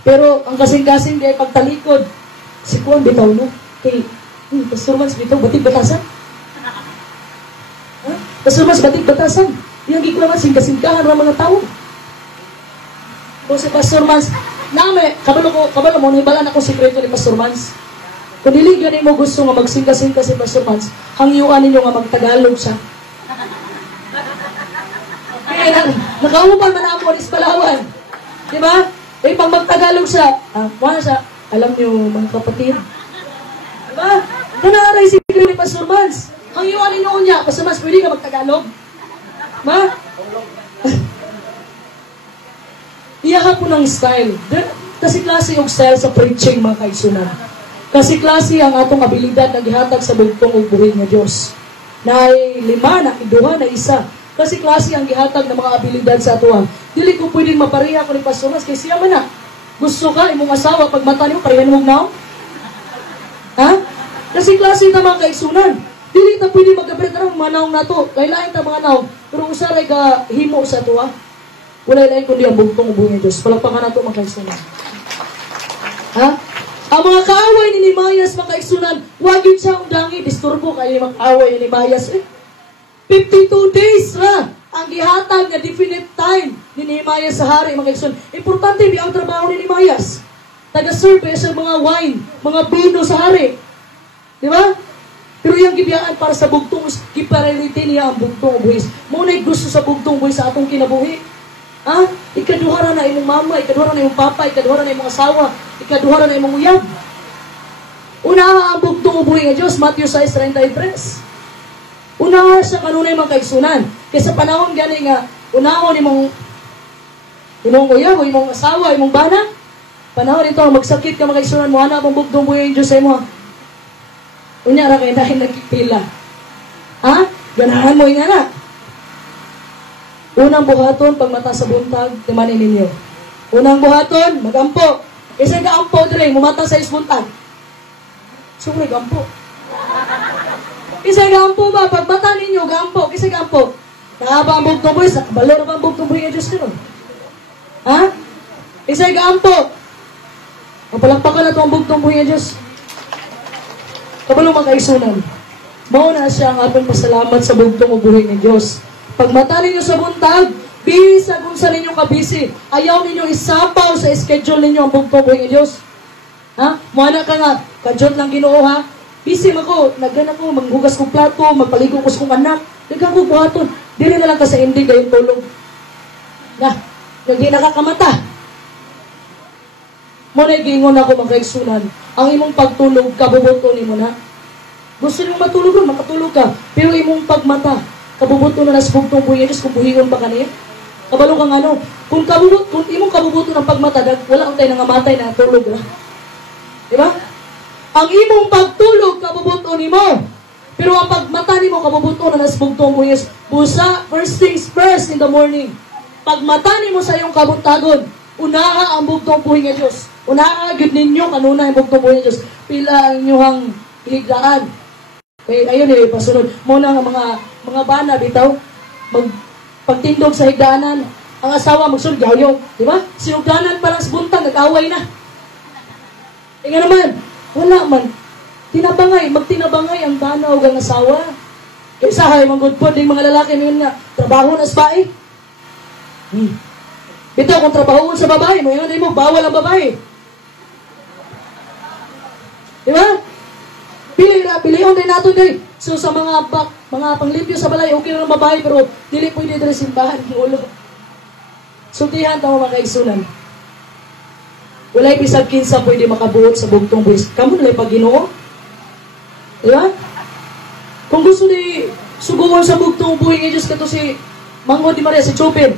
Pero ang kasing-kasing di ay pagtalikod. Si Juan bitaw no? Kay, Pastor Mans bitaw, batik batasan? Ha? Pastor Mans, batik batasan? Yung giklaman, singkasingkahan ng mga tao. Kung si Pastor Mans, kabalo mo, nibalan ako sikreto ni Pastor Mans. Kung niligyan mo gusto nga magsingka-singka si Pastor Mans, hangyuan ninyo nga magtagalog siya. Kaya nakaupan man ako ni Palawan. Diba? Eh, pag magtagalog siya, wala siya, alam niyo mga kapatid. Diba? Nanaaray si ni Pastor Mans. Hangyuan ninyo niya, Pastor Mans, pwede ka magtagalog? Diba? Iyaha ko ng style. Kasi klase yung style sa preaching, mga kaisunan. Kasi klase ang atong abilidad na gihatag sa bugtong ug buhay nga Dios. Na 5, na 2, na 1. Kasi klase ang gihatag ng mga abilidad sa atuwa. Dili ko pwedeng mapareha ko ni Pastor Mas, kay siya man na. Gusto ka, imong asawa, pag mata niyo, parehan mo na? Ha? Kasi klase na mga kaisunan. Dili ta pwede mag-abret na manaw na to. Kailain ta mga naw. Pero usaray ka himo sa atuwa. Wala ilain kundi ang bugtong ubuhin ng Diyos. Palagpakan na ito mga kaisunan. Ha? Ang mga kaaway ni Nehemias, mga kaisunan, wag yun siya undangi. Disturbo kayo yung mga kaaway ni Nehemias. 52 days ra ang gihatag na definite time ni Nehemias sa hari, mga kaisunan. Importante di ang trabaho ni Nehemias. Taga-serve sa mga wine, mga bino sa hari. Di ba? Pero yung gibiyaan para sa bugtong, giparelite niya ang bugtong ubuhis. Muna'y gusto sa bugtong ubuhis sa atong kinabuhi. Ha? Ikaduhara na imong mama, ikaduhara na imong papa, ikaduhara na imong asawa, ikaduhara na imong uyab. Una ang bugtong ubuhi nga Diyos, Matthew 6:33. Una sa kanunay mga kaigsunan. Kaya sa panahon gani nga, unahon imong uyab, imong asawa, imong bana, panahon ito, magsakit ka mga kaigsunan, mo na ang bugtong ubuhi nga Diyos sa imo. Unya ra kay dahil nagkipila. Ha? Ganahan mo nga na. Unang buhaton, pag mata sa buntag, timanin ninyo. Unang buhaton, magampo. Kasi gaampo dire, mumata sa isbuntag. Sumre, gampo. Kasi gaampo ba, pag mata ninyo, gampo. Kasi gampo. Nakaba ang bugtong buhay, sa kabalor ba ang bugtong buhay nga Diyos nyo? Ha? Kasi gaampo. Mapalakpakan na ito ang bugtong buhay nga Diyos. Kabalong mga kaisunan. Mauna siya ang atong pasalamat sa bugtong buhay nga Diyos. Pag mata ninyo sa buntag, bisa kung sa ninyo kabisi. Ayaw ninyo isapaw sa schedule ninyo ang bugtong buhay ng Diyos. Ha? Muana ka nga, kadyot lang Ginoo ha. Busy ako, naggan ako, manghugas kong plato, magpaligo ko sa kong anak. Nagkan ko buhaton. Dili na lang ka sa hindi gayong tulog. Na, hindi nakakamata. Muna'y gingon ako mga kaigsunan. Ang imong pagtulog, kabubuto ni mo na. Gusto nyo matulog ron, makatulog ka. Pero imong pagmata, kabubuto na nas bugtong buhay Diyos kung buhingon ba kaniya? Kabalo kang ano? Kung imong kabubuto ng pagmata, wala ang tayo nangamatay na tulog na. Diba? Ang imong pagtulog, kabubuto ni mo. Pero ang pagmata ni mo, kabubuto na nas bugtong buhay Diyos. Busa, first things first in the morning. Pagmata ni mo sa iyong kabuntagon, unaha ang bugtong buhay nga Diyos. Unaha, gid ninyo, kanuna ang bugtong buhay nga Diyos. Pila ang inyong higdaan. Kaya ayun pasunod. Muna nga mga bana bitaw pagtindog sa higdaanan, ang asawa magsulod gahuyog, di ba? Sinugdanan parang sa buntag nag-away na. Nga naman, wala man. Magtinabangay ang bana o ang asawa. Kaya sahay, mga good po, ding mga lalaki ngayon nga, trabaho na sa bae. Bitaw kung trabahoon sa babae, mo yun mo, bawal ang babae. Di ba? Piliyon din nato kay. So sa mga panglipyo sa balay, okay lang babae, pero dili pwede dito simbahan ng ulo. Sultihan tamo mga kaigsunan. Walay bisag kinsa pwede makabuot sa bugtong buhis. Kamu nalay pag Ginoo. Di ba? Kung gusto ni suguon sa bugtong buhi ng Diyos kato si Mango di Maria, si Chopin.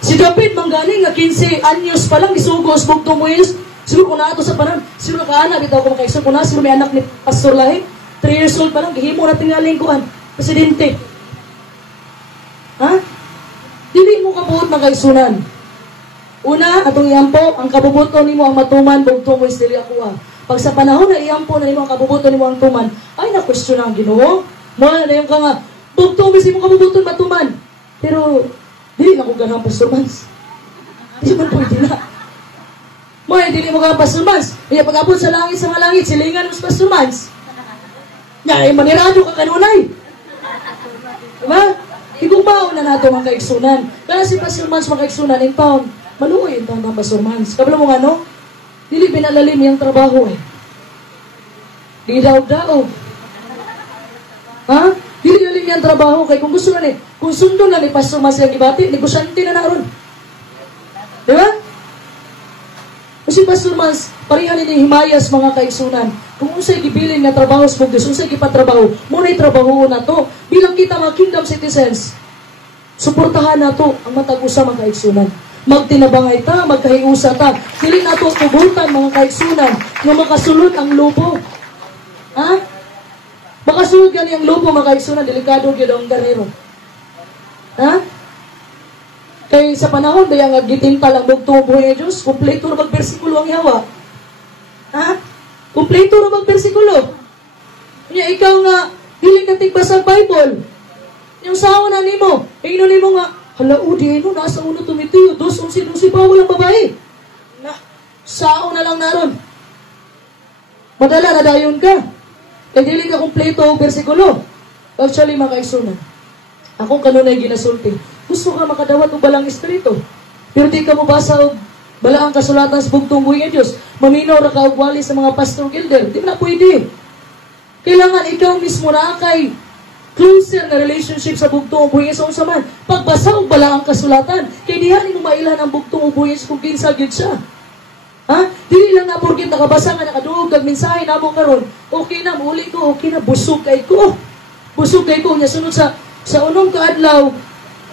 Si Chopin, manggaling nga 15 anyos pa lang isugos bugtong buhi ng Diyos. Siguro kung naato sa panan, siguro kaanak, bitaw ko makaigsunan. Kung siguro may anak ni Pastor Lahi, 3 years old pa lang, gihimo na tingaling kuan, presidente. Ha? Dili mo kabuot ng kaigsunan. Una, atong iampo, ang kabubuto nimo ang matuman, bugtong buhis dili ako. Pag sa panahon na iampo na nimo ang kabubuto nimo ang tuman, ay na-question ang Ginoo. Muna na yung ka nga, bugtong buhis mo kabubuton matuman. Pero, dili na ko ganang pasurmans. Di man pwede na. Muna, dili mo ganang pasurmans. Kaya pag-abot sa langit, silingan mo sa pasurmans. Nga, manirado ka kanunay. Diba? Igumbaw na nato mga kaigsunan. Kaya si pasurmans mga kaigsunan, in town, maluoy in town ng pasurmans. Kabla mo nga, no? Dili pinalalim yung trabaho eh. Di daog-daog. Ha? Dili lalim yung trabaho kay kung gusto na ni, kung sundo na ni Pastor Mas yung ibati, negosyante na naroon. Di ba? Kasi Pastor Mas, parihan ni Himayas mga kaigsunan. Kung unsay gibilin nga trabaho sa Bugdis, unsay gipatrabaho, muna'y trabaho na to. Bilang kita mga kingdom citizens, suportahan na to ang matag-usa mga kaigsunan. Magtinabangay ta, magkahiusa ta. Dili na ito tubutan mga kaigsunan na makasulod ang lupo. Ha? Makasulod gani ang lupo mga kaigsunan, delikado yun ang garero. Ha? Kaya sa panahon, daya nga gitinta lang bugtong buhay ng Diyos, kumpleto na magbersikulo ang yawa. Ha? Kumpleto na magbersikulo. Kaya ikaw nga, dili ka tigbasa ang Bible. Yung sawa na nimo, ino nimo nga, hala, di ano, nasa uno tumitiyo, 2:11 bawal ang babae. Na, sao na lang naron. Madala na dayon ka. Kaya dili ka kumpleto ang versikulo. Actually, mga kaigsunan, akong kanunay ginasulti. Gusto ka makadawat o balang espiritu. Pero di ka mo basa o balaang kasulatan sa bugtong buhay ng Diyos. Maminaw na kaugwali sa mga pastor gilder. Di na pwede. Kailangan ikaw mismo na kay closer na relationship sa bugtong ubuhin sa unsaman. Pagbasa o bala ang kasulatan, kaya dihan mo mailan ang bugtong ubuhin kung kinsa gyud siya. Ha? Dili lang na porket nakabasa nga nakaduog kag mensahe namo karon, okay na muli ko, okay na busog kay ko. Busog kay ko nya sunod sa unong kaadlaw,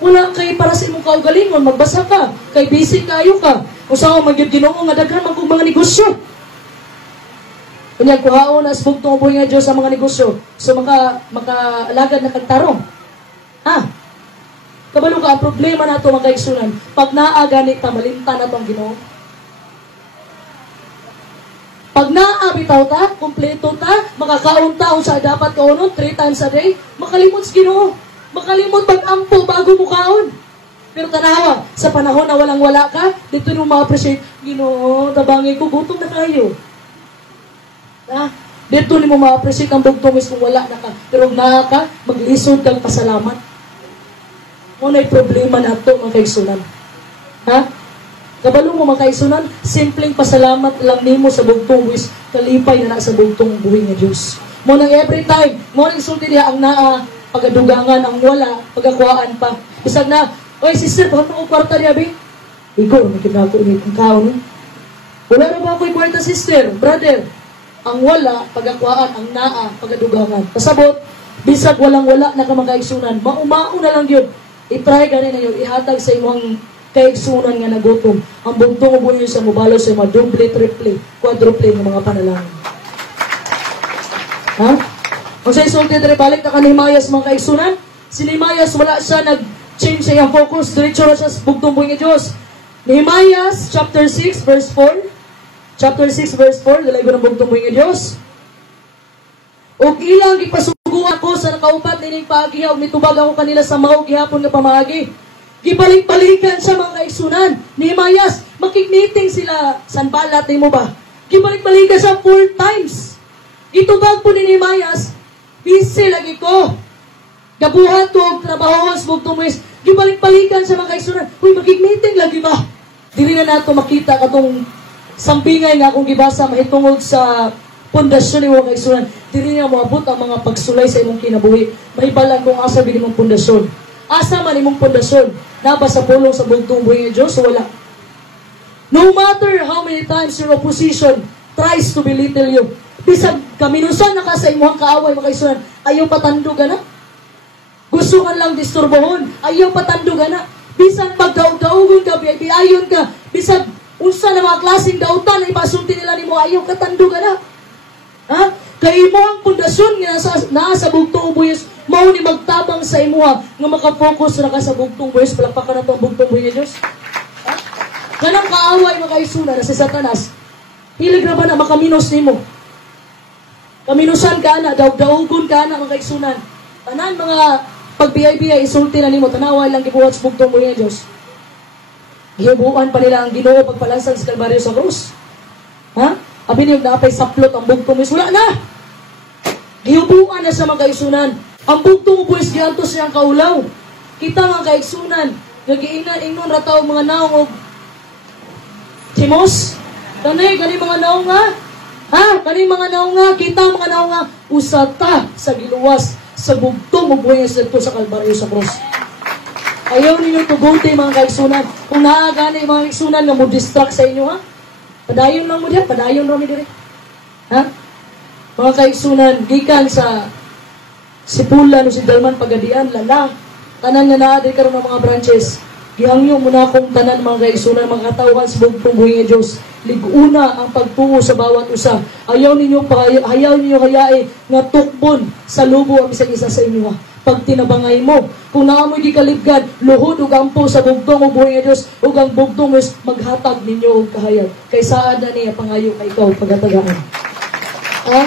wala kay para sa imong kaugalingon, magbasa ka, kay busy kayo ka. Usawa magyud Ginoo nga daghan man kog mga negosyo. Kunya kuhaon as bugtong ubuhin nga Dios sa mga negosyo. So maka-alagad na kagtarong. Ha? Kabalo ka, ang problema na ito mga kaigsunan, pag naaga ni malimta na itong Ginoo. Pag naabitaw ta, kompleto ta, makakaon ta sa dapat kaunon 3 times a day, makalimot sa Ginoo. Makalimot pag-ampo bago mo kaon. Pero tanawa, sa panahon na walang-wala ka, dito nyo ma-appreciate, Ginoo, tabangi ko, gutom na kayo. Ha? Dito ni mo ma-appreciate ang bugtong kung wala na ka. Pero na ka, maglisod kang pasalamat. Muna'y problema na ito, mga kaigsunan. Ha? Kabalo mo, mga kaigsunan, simpleng pasalamat lang nimo sa bugtong buwis, kalipay na nasa bugtong buwi ng Diyos. Munang every time, munang sulti niya ang naa, pagadugangan, ang wala, pagakuhaan pa. Isag na, oy sister, bakit mo kwarta niya, be? Ikaw, nakita ko ang kaon. Wala na ba ako'y kwarta, sister, brother? Ang wala, pagakuhaan, ang naa, pagadugangan. Kasabot, bisag walang-wala na ka mga kaigsunan, maumao na lang yun. I-try ka rin na yun, ihatag sa imong kaigsunan nga nagutom. Ang bugtong ubuhin sa mubalo sa mga double, triple, quadruple ng mga panalangin. Ha? Kung sa isulti dere balik na ka ni Himayas mga kaigsunan, si Himayas wala siya nag-change sa iyang focus, diretso na siya sa bugtong buhay ng Diyos. Nehemias chapter 6 verse 4. Chapter 6 verse 4, dalay ko ng bugtong buhay ng Diyos. Og ilang ipasuguan ko sa nakaupat nining pagihaw, nitubag ako kanila sa mao gihapon nga pamaagi. Gibalik-balikan siya mga kaigsunan. Nehemias, makikmeeting sila Sanballat mo ba? Gibalik-balikan siya 4 times. Itubag po ni Nehemias, busy lagi ko. Gabuhat ko, trabaho sa bugtong buhay. Gibalik-balikan sa mga kaigsunan. Uy, magig-meeting lagi ba? Dili na nato makita katong sampingay nga akong gibasa mahitungod sa pundasyon ni mga kaigsunan. Dili na moabot ang mga pagsulay sa imong kinabuhi. Mahibalan kung asa bin imong pundasyon. Asa man imong pundasyon? Naba sa pulong sa bugtong buhi nga Diyos o wala? No matter how many times your opposition tries to belittle you, bisag kaminusan na ka sa imong kaaway mga kaigsunan, ayaw patandugan na. Gusto ka lang disturbohon, ayaw patandugan na. Bisan pagdaog-daogon ka, biayon ka, bisan unsa na mga klaseng dautan na ipasulti nila ni mo, ayaw katandugan na. Ha? Kay imo ang pundasyon nga nasa bugtong buyos, mao ni magtabang sa imuha nga makapokus na ka sa bugtong buyos, palakpakan na to ang bugtong buyos ni Diyos. Ha? Kanang kaaway mga kaigsunan na si Satanas, hilig na ba na makaminos nimo? Kaminusan ka na, daog-daogon ka na mga kaigsunan. Tanan mga pag-biyay-biyay, isulti na nimo, tanaway lang gibuhat sa bugtong buyos ni Diyos. Gihubuan pa nila ang Ginoo pagpalansan sa Kalbaryo sa krus. Ha? Abi niyog naapay saplot ang bugtong buyos, wala na! Gihubuan na sa mga kaigsunan. Ang bugtong buyos giantos niyang kaulaw. Kita mga kaigsunan, nagiingnan rataw mga naong og Timos. Kani mga naong nga. Ha? Kani mga naong nga, kita mga naong nga, usata sa giluwas sa bugtong buyos dito sa Kalbaryo sa krus. Ayaw ninyo tuguti mga kaigsunan. Kung naagani mga kaigsunan nga mo distract sa inyo ha. Padayon lang mo diyan, padayon lang mo dire. Ha? Mga kaigsunan, gikan sa Sipulan o si Dalman Pagadian, lala, tanan nga naa karon ng mga branches. Gihangyo mo na akong tanan mga kaigsunan, mga katawhan sa bugtong buhi nga Diyos. Liguna ang pagtungo sa bawat usa. Ayaw ninyo hayai nga tukbon sa lubo ang isang isa sa inyo ha. Pag tinabangay mo, kung naamoy di kalibgan, luhod ug ampo sa bugtong o buhi nga Diyos, ug ang bugtong is maghatag ninyo og kahayag. Kay saan na niya pangayo kay ikaw pagatagaan. Ha?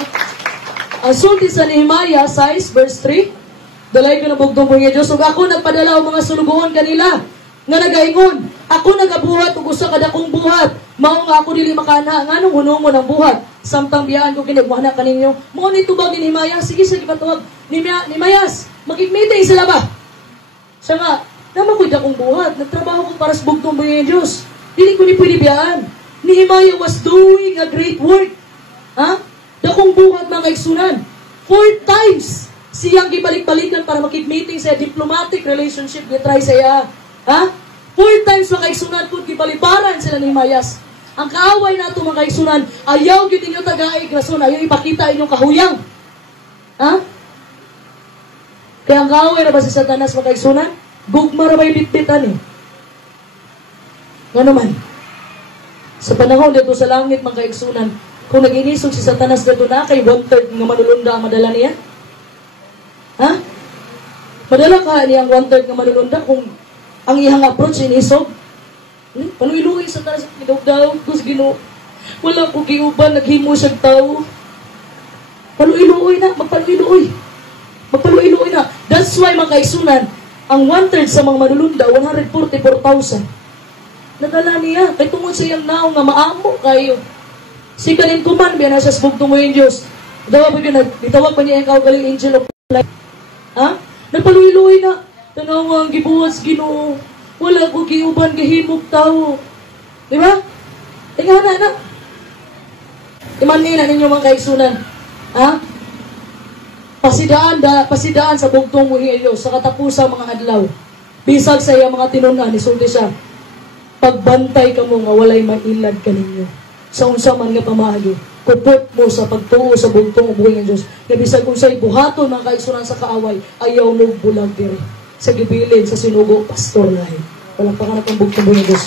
Ang sulti sa Nehemiah 6 verse 3, dalay ko na bugtong buhi nga Diyos, ug ako nagpadala og mga sulugohon kanila nga nagaingon, ako nagabuhat ug usa ka dakong buhat, mao nga ako dili makana nganong hunumon ang buhat, samtang biyaan ko kini mahana kaninyo. Mao ni tubag ni Nehemiah, sige sa gipatuwag Nehemiah, magig-meeting sila ba? Siya nga, naman ko'y dakong buhat, nagtrabaho ko para sa bugtong buhi nga Diyos, dili ko ni pwede biyaan. Nehemiah was doing a great work. Ha? Dakong buhat mga kaigsunan. 4 times siyang gibalik-balikan para makig-meeting sa diplomatic relationship ni try saya. Ha? 4 times mga kaigsunan kung gibalibaran sila ni Mayas. Ang kaaway na ito mga kaigsunan, ayaw yun ninyo tagaig rason, ayaw ipakita inyong kahuyang. Ha? Kaya ang kaaway na ba si Satanas mga kaigsunan? Gugma na may bitbitan eh. Nga naman, sa panahon dito sa langit mga kaigsunan, kung nag-inisog si Satanas dito na kay 1/3 nga manulunda ang madala niya? Ha? Madala ka niya ang 1/3 nga manulunda kung ang iyang approach inisog? Panuiluoy sa Satanas, daw kus Ginoo. Wala ko giuban, naghimo siyang tao. Panuiluoy na, magpanuiluoy. Magpanuiluoy na. That's why mga kaigsunan, ang 1/3 sa mga manulunda, 144,000. Nadala niya, kay tungod sa iyang naong nga maamo kayo. Si kanin kuman, biya na siya sa bugtong mo yung Diyos. Ditawag pa niya yung kaugaling angel of light. Ha? Nagpaluiluoy na. Tanaw ang gibuwas Ginoo. Wala ko giuban gahimog tao. Di ba? Tingnan na. Imanin na ninyo mga kaigsunan. Ha? Pasidaan sa bugtong mo yung Diyos sa katapusang mga adlaw. Bisag sa iya mga tinunan, isulti siya. Pagbantay ka mo nga walay mailad ka ninyo. Sa unsa man nga pamaagi, kupot mo sa pagtuo sa bugtong buhi ng Diyos. Na bisag unsay buhaton mga kaigsunan sa kaaway, ayaw mo bulag diri. Sa gibilin, sa sinugo, pastor lahi. Walang panganap ang bugtong buhi ng Diyos.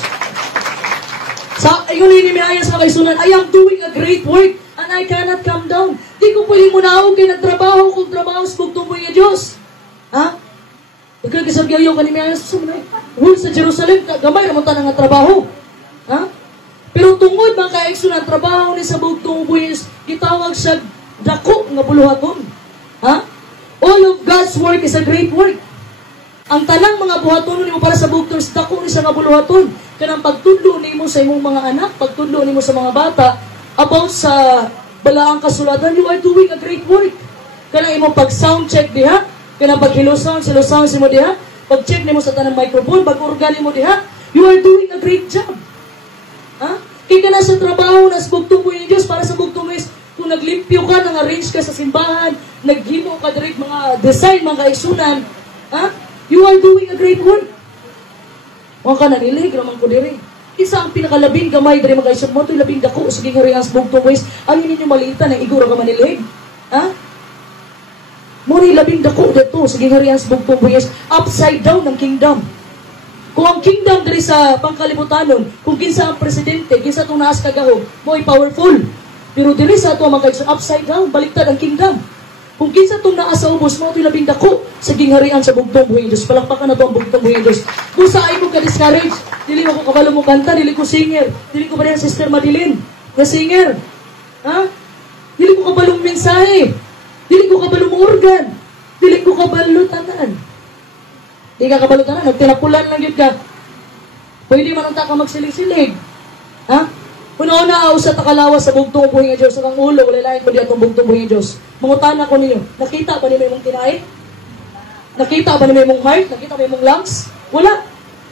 Sa ayun ni Nehemiah sa kaigsunan, I am doing a great work and I cannot come down. Di ko pwede mo naog kay nagtrabaho kung trabaho sa bugtong buhi ng Diyos. Ha? Nagkakisabyayo ka ni Nehemiah sa Jerusalem, gamay naman tanang nga trabaho. Ha? Pero tungod mga kaigsunan, trabaho ni sa bugtong buhis, gitawag siya dako nga buluhaton. Ha? All of God's work is a great work. Ang tanang mga buhaton nimo para sa bugtong dako ni sa nga buluhaton. Kanang pagtudlo nimo sa imong mga anak, pagtudlo nimo sa mga bata about sa balaang kasulatan, you are doing a great work. Kanang imong pag sound check diha, kanang paghilusaw, silusaw mo diha, pag-check nimo sa tanang microphone, pag-organ mo diha, you are doing a great job. Ha? Kaya ka na sa trabaho, nas bugtong mo yung Diyos, para sa bugtong mo is, kung naglimpyo ka, nang-arrange ka sa simbahan, naghimo ka direct mga design, mga kaisunan, ha? You are doing a great work. Mga ka nanilig, naman ko diri. Isa ang pinakalabing gamay, diri mga kaisunan mo, ito'y labing dako, sige nga rin ang bugtong mo is, ang hindi nyo malita na igura ka manilig. Ha? Muna labing dako dito, sige nga rin ang bugtong mo is, upside down ng kingdom. Kung ang kingdom diri sa pangkalibutanon, kung kinsa ang presidente, kinsa itong naas kagaho, mo'y powerful. Pero diri sa ito, mga kaigsoon, upside down, baliktad ang kingdom. Kung kinsa itong naas sa ubos, mo'y labing dako sa gingharian sa bugtong buhay Diyos. Palakpakan na ito ang bugtong buhay Diyos. Kung sa ay mo ka-discourage, dili mo ko kabalo mo kanta, dili ko singer, dili ko pa rin Sister Madeline, na singer. Ha? Dili ko kabalong mensahe, dili ko kabalong organ, dili ko kabalo tanan. Di ka kabalutan na, nagtinapulan lang yun ka. Pwede man ang taka magsilig-silig. Ha? Una-una sa takalawas sa bugtong buhay ng Diyos. Sa kang ulo, wala lahat mo di atong bugtong buhay ng Diyos. Mangutan ako ninyo, nakita ba ni may mong tinay? Nakita ba ni may mong heart? Nakita ba ni mong lungs? Wala.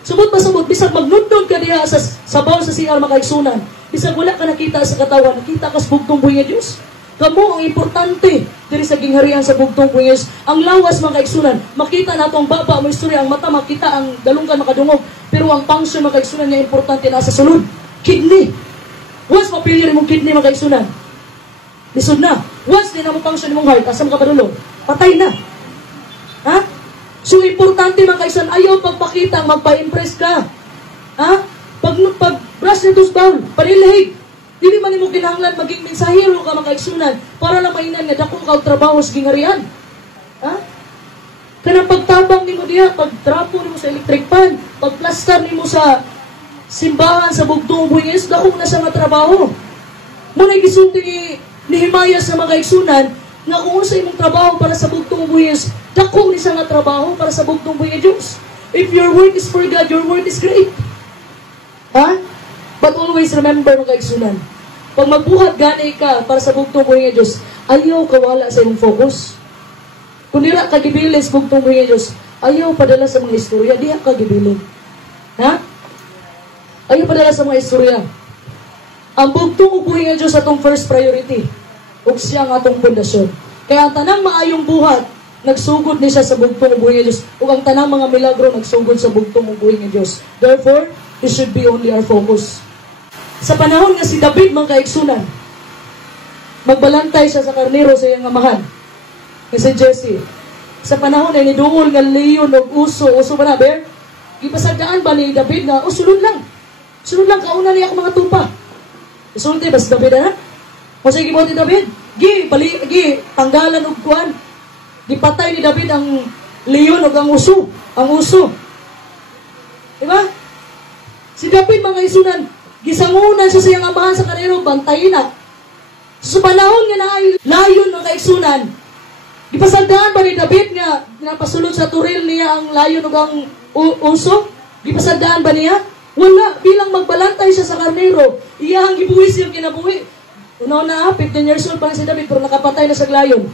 Subot pa subot, bisag magnundod ka diha sa sabaw sa CR makaigsunan. Bisag wala ka nakita sa katawan, nakita ka sa bugtong buhay ng Diyos. Kamo ang importante diri sa gingharian sa bugtong buhay ng Diyos. Ang lawas mga kaigsunan, makita nato ang baba mo istorya, ang mata makita ang dalunggan makadungog, pero ang function mga kaigsunan niya importante na sa sulod. Kidney. Once mapili rin mong kidney mga kaigsunan, lisod na. Once din na mo function mong heart, asam ka padulong, patay na. Ha? So importante mga kaigsunan, ayaw pagpakita, magpa-impress ka. Ha? Pag brush nito's bowl, panilihig. Dili man mo kinahanglan maging mensahero ka mga kaigsunan para lang mainan nga dako ka trabaho sa gingharian. Ha? Kanang pagtabang nimo diha, pagtrapo nimo sa electric pan, pagplaster nimo sa simbahan sa bugtong buhay ng Diyos, dako na sa nga trabaho. Muna gisulti ni Nehemiah sa mga kaigsunan nga kung sa imong trabaho para sa bugtong buhay ng Diyos, dako ni sa nga trabaho para sa bugtong buhay ng Diyos. If your work is for God, your work is great. Ha? But always remember mga kaigsunan, pag magbuhat gani ka para sa bugtong buhay ng Diyos, ayaw kawala sa imong focus. Kung nila kagibilis bugtong buhay ng Diyos, ayaw padala sa mga istorya, diha kagibilin. Ha? Ayaw padala sa mga istorya. Ang bugtong buhay ng Diyos atong first priority, ug siya ang atong pundasyon. Kaya ang tanang maayong buhat, nagsugod ni siya sa bugtong buhay ng Diyos, ug ang tanang mga milagro nagsugod sa bugtong buhay ng Diyos. Therefore, it should be only our focus. Sa panahon nga si David, mga kaigsunan, magbalantay siya sa karnero sa iyang amahan, si Jesse. Sa panahon na niduol nga leon o uso ba na, bear? Ipasadaan ba ni David na, sulod lang. Sulod lang, kauna niya ako mga tupa. Sulod ba si David, ha? O sige mo ni David, tanggalan og kuan. Gipatay ni David ang leon o ang uso. Ang uso. Diba? Si David, mga isunan, gisangunan siya sa iyang amahan sa karnero, bantayin na. So, sa panahon nga na layon ng kaigsunan, gipasaldaan ba ni David nga napasulod sa turil niya ang layon o ang uso? Gipasaldaan ba niya? Wala. Bilang magbalantay siya sa karnero, iyang gibuhi siyang kinabuhi. Una-una, 15 years old pa si David, pero nakapatay na sa layon.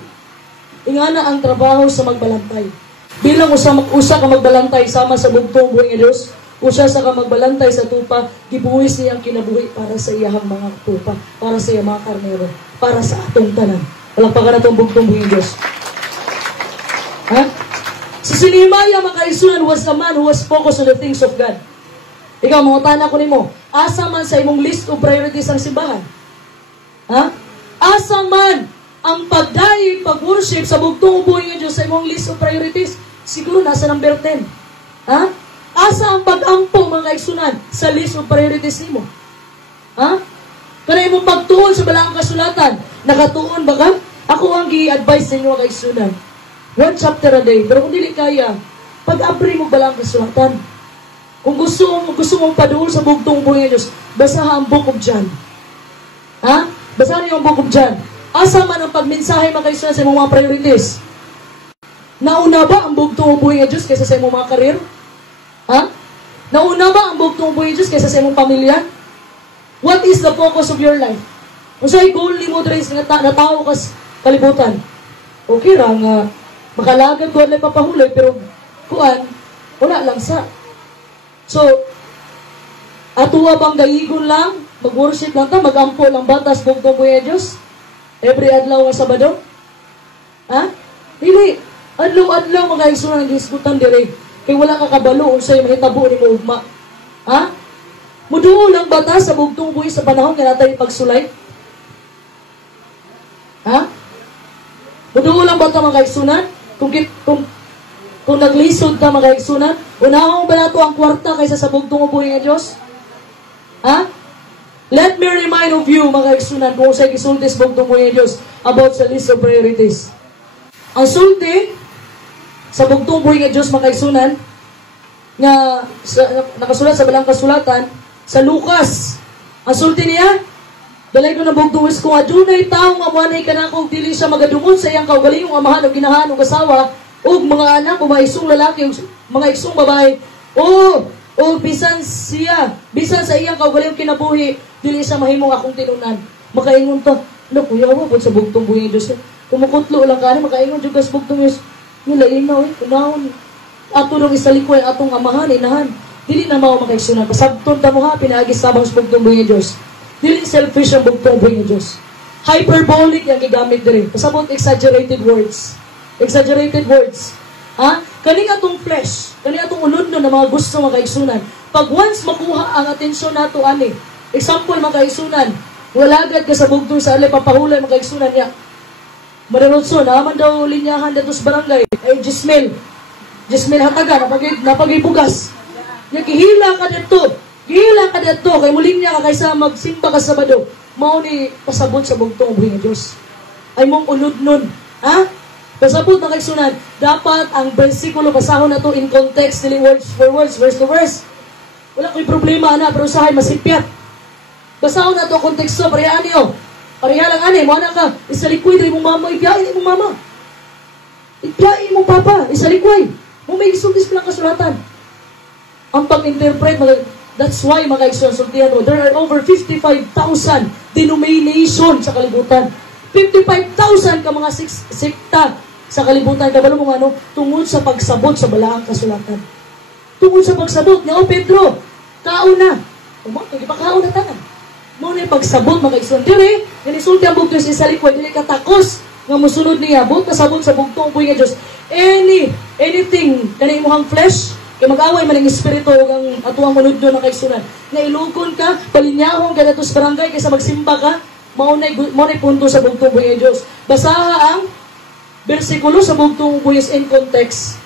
Ingana ang trabaho sa magbalantay. Bilang usa ka magbalantay sama sa bugtong buhay ng Diyos, usa sa ka magbalantay sa tupa, gibuhis niyang kinabuhi para sa iyahang mga tupa, para sa iyang mga karnero, para sa atong tanan. Palakpakan na itong bugtong buhay ng Diyos. Ha? Si Nehemiah, mga kaigsunan, was a man who was focused on the things of God. Ikaw, mga tanan ko nimo, asa man sa imong list of priorities ang simbahan? Ha? Asa man ang pagdaig, pag-worship sa bugtong buhay ng Diyos sa imong list of priorities? Siguro nasa number 10. Ha? Asa ang pag-ampo, mga kaigsunan, sa list of priorities nimo? Ha? Kanay mong pagtuon sa balaang kasulatan, nakatuon ba ka? Ako ang gi-advise sa inyo, mga kaigsunan. 1 chapter a day. Pero kung dili kaya, pag-abri mo balaang kasulatan. Kung gusto mong paduol sa bugtong buhay ng Diyos, basahan ang Book of John. Ha? Basahan niyo ang Book of John. Asa man ang pagmensahe, mga kaigsunan, sa mga priorities? Nauna ba ang bugtong buhay ng Diyos kaysa sa mga karir? Ha? Nauna ba ang bugtong buhay ng Diyos kaysa sa imong pamilya? What is the focus of your life? Kung sa'y goal ni mo dres na tao kas kalibutan, okay ra nga makalagad ko na papahuloy, pero kuan, Wala lang sa. So, atuwa bang gayigon lang, mag-worship lang ta, mag-ampo lang batas bugtong buhay Diyos? Every adlaw nga Sabado? Ha? Dili. Adlaw-adlaw mga igsunan ang gisgutan dire. Kay wala ka kabalo unsay mahitabo ni mo ugma. Ha? Muduo lang batas sa bugtong buhay sa panahon nga natay pagsulay? Ha? Muduo lang ba ito mga kaigsunan? Kung naglisod ka mga kaigsunan, unahong ba nato ang kwarta kaysa sa bugtong buhay ng Diyos? Ha? Let me remind of you mga kaigsunan kung sa'y gisultis bugtong buhay ng Diyos about sa list of priorities. Ang sulti sa bugtong buhay ng Diyos mga kaigsunan nga nakasulat sa balang kasulatan sa Lucas. Ang sulti niya, dalay ko na bugtong is kung adunay tao nga muanay ka na kung dili siya magadumon sa iyang kaugalingong amahan o ginahan o kasawa o mga anak o mga isong lalaki o mga isong babae o bisan sa iyang kaugalingong kinabuhi dili siya mahimong akong tinunan. Makaingon to, no, kuya mo po sa bugtong buhay Diyos. Kumukutlo lang ka na, makaingon dyan sa bugtong Diyos. Nila inaw kunahon. Ato nung isalikoy atong amahan, inahan. Dili na mao makaigsunan. Pasabton ta mo ha, pinaagis sabang sa bugtong buhay Diyos. Dili selfish ang bugtong buhay Diyos. Hyperbolic yung gigamit diri. Pasabot exaggerated words. Exaggerated words. Ha? Kani atong flesh, kani atong unod no na mga gusto makaigsunan. Pag once makuha ang atensyon nato ani. Example makaigsunan, wala agad ka sa bugtong sa alay papahulay makaigsunan niya. Madarotso, naman daw linyahan dito sa barangay. Ay, Jismel hataga, napagibugas. Gihila ka dito. Gihila ka dito. Kay muling niya ka kaysa magsimba ka sa Sabado. Mao ni pasabot sa bugtong buhay ng Diyos. Ay mong unod nun. Ha? Pasabot na kaigsunan. Dapat ang versikulo basahon na to in context, dili words for words, verse to verse. Wala ko'y problema na, pero usahay masipyat. Basahon na to konteksto, parehaan niyo. Pareha lang ani, mo na ka, isalikoy rin mong mama, ibiyain mong mama. Ibiyain mong papa, isalikoy. Mo may isugis lang kasulatan. Ang pag-interpret, that's why mga igsunan, there are over 55,000 denomination sa kalibutan. 55,000 ka mga sekta sa kalibutan. Kabalo mo ano, tungod sa pagsabot sa balaang kasulatan. Tungod sa pagsabot niya, Pedro, kauna. Hindi pa kauna tangan. Muna yung pagsabot, mga igsoon. Dili, ganisulti ang bugtong sa isalikwa, dili katakos nga musunod niya, bot kasabot sa bugtong buhay nga Diyos. Anything, kanay imuhang flesh, kaya mag-away man ang espiritu o ang atuang manod doon na kaigsunan. Nga ilugon ka, palinyahon ka na sa barangay, kaysa magsimba ka, maunay punto sa bugtong buhay nga Diyos. Basaha ang versikulo sa bugtong buhay in context.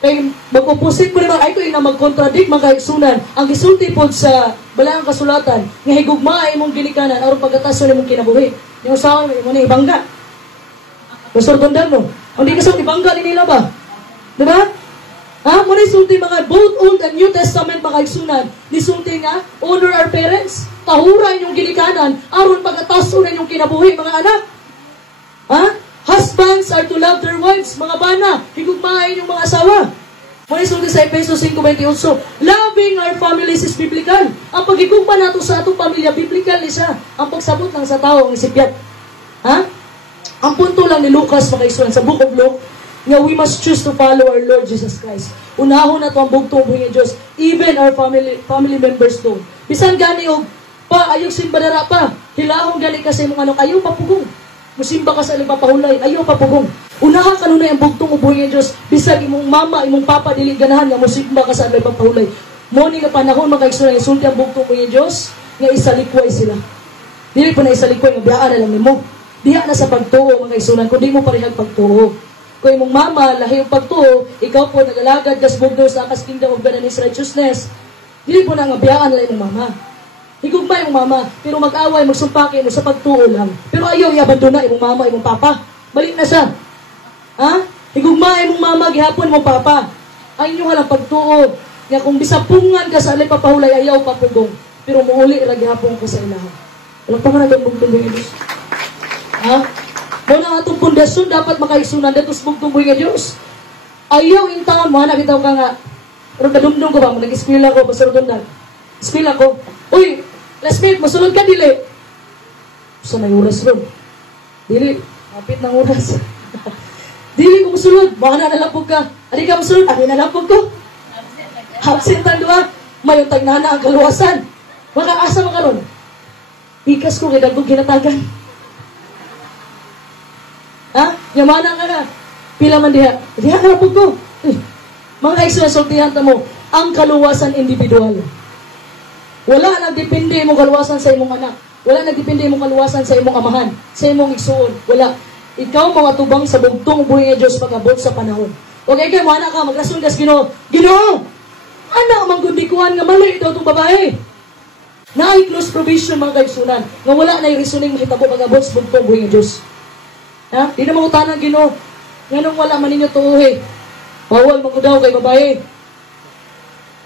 Kaya mag-opposite po naman, ay ko na mag-contradict mga kaigsunan. Ang gisulti po sa balaang kasulatan, nga higugma ay mong ginikanan, aron pagkataso na mong kinabuhi. Yung usawa mo na ibangga. Pastor Gondan mo, hindi ka sa ibangga ni nila ba? Diba? Ha? Muna isulti mga both Old and New Testament mga kaigsunan. Nisulti nga, honor our parents. Tahuran yung ginikanan, aron pagkataso na yung kinabuhi mga anak. Ha? Husbands are to love their wives, mga bana, higugmain yung mga asawa. Muna isulti sa Efesos 5:28, loving our families is biblical. Ang pagigugma nato sa atong pamilya, biblical ni siya. Ang pagsabot lang sa tao, ang isipyat. Ha? Ang punto lang ni Lucas, makaisunan, sa Book of Luke, nga we must choose to follow our Lord Jesus Christ. Unahon na ito ang bugtong buhay ng Diyos. Even our family members do. Bisan gani og pa, ayog simbadara pa. Hilahong gani kasi mong ano, ayaw papugong. Musimba ka sa alipapahulay, ayaw papugong. Unaha kanunay ang bugtong buhay ng Diyos. Bisan imong mama, imong papa, dili ganahan nga musimba ka sa alipapahulay. Moni nga panahon, magkaigsunan, isulti ang bugtong buhay ng Diyos, nga isalikway sila. Dili pa na isalikway, nga biyaan na lang mo. Diha na sa pagtuo, mga isunan, kung di mo parehag pagtuo. Kung imong mama, lahi yung pagtuo, ikaw po nagalagad, kasbugdo sa akas kingdom of God and His righteousness, dili po na nga biyaan lang imong mama. Higugma imong mama, pero mag-away, magsumpaki mo sa pagtuo lang. Pero ayaw i-abandona imong mama, imong papa. Balik na siya. Ha? Higugma imong mama, gihapon imong papa. Ay inyo halang pagtuo. Nga kung bisapungan ka sa alay papahulay, ayaw papugong. Pero muuli ra gihapon ko sa ilaha. Walang pa nga nagambugtong ng Diyos. Ha? Muna nga itong pundasyon dapat makaisunan dito sa bugtong buhay nga Diyos. Ayaw in taon mo, nakita ka nga, pero kadumdum ko ba, nag-eskwila ko, Pastor Donald. Eskwila ko, uy, last minute, masulod ka, dili. Saan na oras ron? Dili, kapit ng oras. Dili ko musulod, baka na nalapog ka. Adi ka musulod, adi nalapog ko. Absent ang duwa, may utag na ang kaluwasan. Makakasa mo karon. Ikas ko kay dagog ginatagan. Ha? Yamana ka na. Pila man diha. Diha nalapog ko. Mga isusultihan ta mo, ang kaluwasan individual. Wala nagdepende mo kaluwasan sa imong anak. Wala nagdepende mo kaluwasan sa imong amahan, sa imong igsuon. Wala. Ikaw mga tubang sa bugtong buhay nga Diyos pag-abot sa panahon. Okay kayo, mga anak ka, maglasun kas Ginoo. Ginoo! Anak, manggundikuhan nga mali daw itong babae. Na-close provision mga kaigsunan. Nga wala na yung reasoning mahitabo pag-abot sa bugtong buhay nga Diyos. Ha? Di na mangutanan Ginoo. Nganong wala man ninyo tuuhi. Bawal magkudaw kay babae.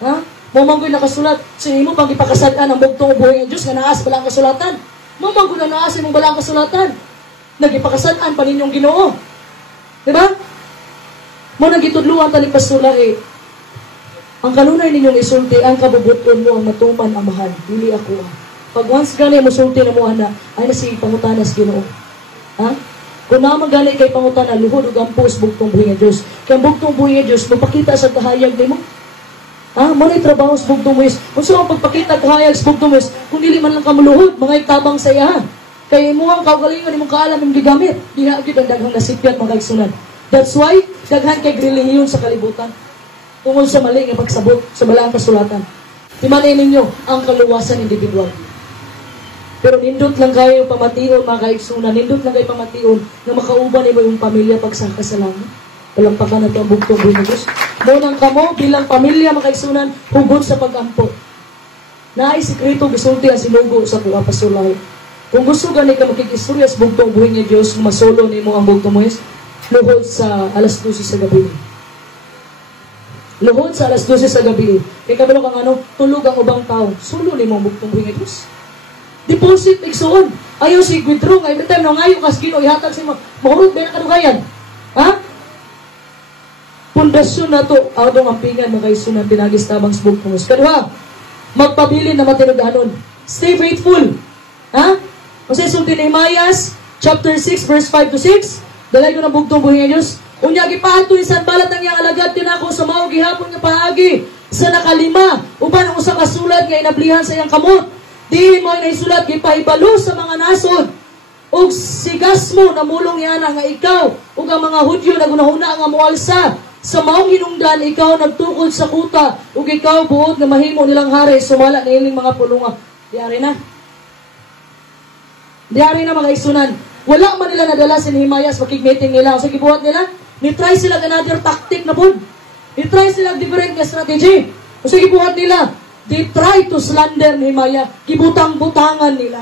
Ha? Mamanggoy nakasulat. Sige mo, pag ipakasadaan ang bugtong buhay ng Diyos, nga naas balang kasulatan. Mamanggoy na naas mong balang kasulatan. Nagipakasadaan pa ninyong Ginoo. Diba? Mo nagitudluan tani pastulahe. Ang kanunay ninyong isulti, ang kabubuton mo ang matuman ang mahal. Dili ako. Pag once gani mo sulti na mo ana, ay na si pangutanas Ginoo. Ha? Kung naman gani kay pangutana, luhod ug ampos bugtong buhay ng Diyos. Kaya bugtong buhay ng Diyos, magpakita sa kahayag nimo. Ha? Mo na trabaho sa bugtong buhay. Kung saan pagpakita kahayag sa bugtong buhay, kung dili man lang kamuluhod, mga itabang sa iya. Kaya imuhang kaugalingon, imong kaalam yung gigamit. Diha gyud ang daghang nasipyat mga kaigsunan. That's why daghan kay relihiyon sa kalibutan. Tungod sa mali nga pagsabot sa balaang kasulatan. Timanin ninyo ang kaluwasan individual. Pero nindot lang kayo pamation mga kaigsunan, nindot lang kayo pamation na makauban mo yung pamilya pagsaka sa langit. Palampakan na ito ang bugtong buhay ng Diyos. Munang kamo bilang pamilya mga kaigsunan, hugod sa pag-ampo. Naay sikreto bisulti ang sinugo sa kuha pasulahay. Kung gusto gani ka makikistorya sa bugtong buhay ng Diyos, masolo ni mo ang bugtong buhay, luhod sa alas 12 sa gabi. Luhod sa alas 12 sa gabi. Kaya kabalo kang ano, tulog ang ubang tao. Sulo ni mo ang bugtong buhay ng Diyos. Deposit, igsuon. Ayaw si withdraw. Every time na ngayon, kas Ginoo ihatag si mo. Mahurot ba yung kadugayan? Ha? Pundasyon na to. Adong ang pingan, makaisunan, pinagis tabang sa bugtong. Kaduha, magpabilin na matinudanon. Stay faithful. Ha? Kasi sulti ni Himayas, chapter 6, verse 5 to 6. Dalay ko ng bugtong buhay ng Diyos. Unya gipatoy sa balat ng iyang alagad tinako sa mao gihapon nga paagi sa nakalima. Uban ang usa ka sulat nga inablihan sa iyang kamot. Di mo naisulat gipahibalo sa mga nasod. Og sigasmo na mulong yana nga ikaw ug ang mga Hudyo nagunahuna nga moalsa sa maong hinungdan ikaw nagtukod sa kuta ug ikaw buot nga mahimo nilang hari sumala na ining mga pulunga. Diari na. Diari na mga isunan. Wala man nila nadala si Himayas makig-meeting nila. So gibuhat nila, ni-try sila another tactic na po. Ni-try sila different nga strategy. So gibuhat nila, they try to slander ni Himayas. Gibutang-butangan nila.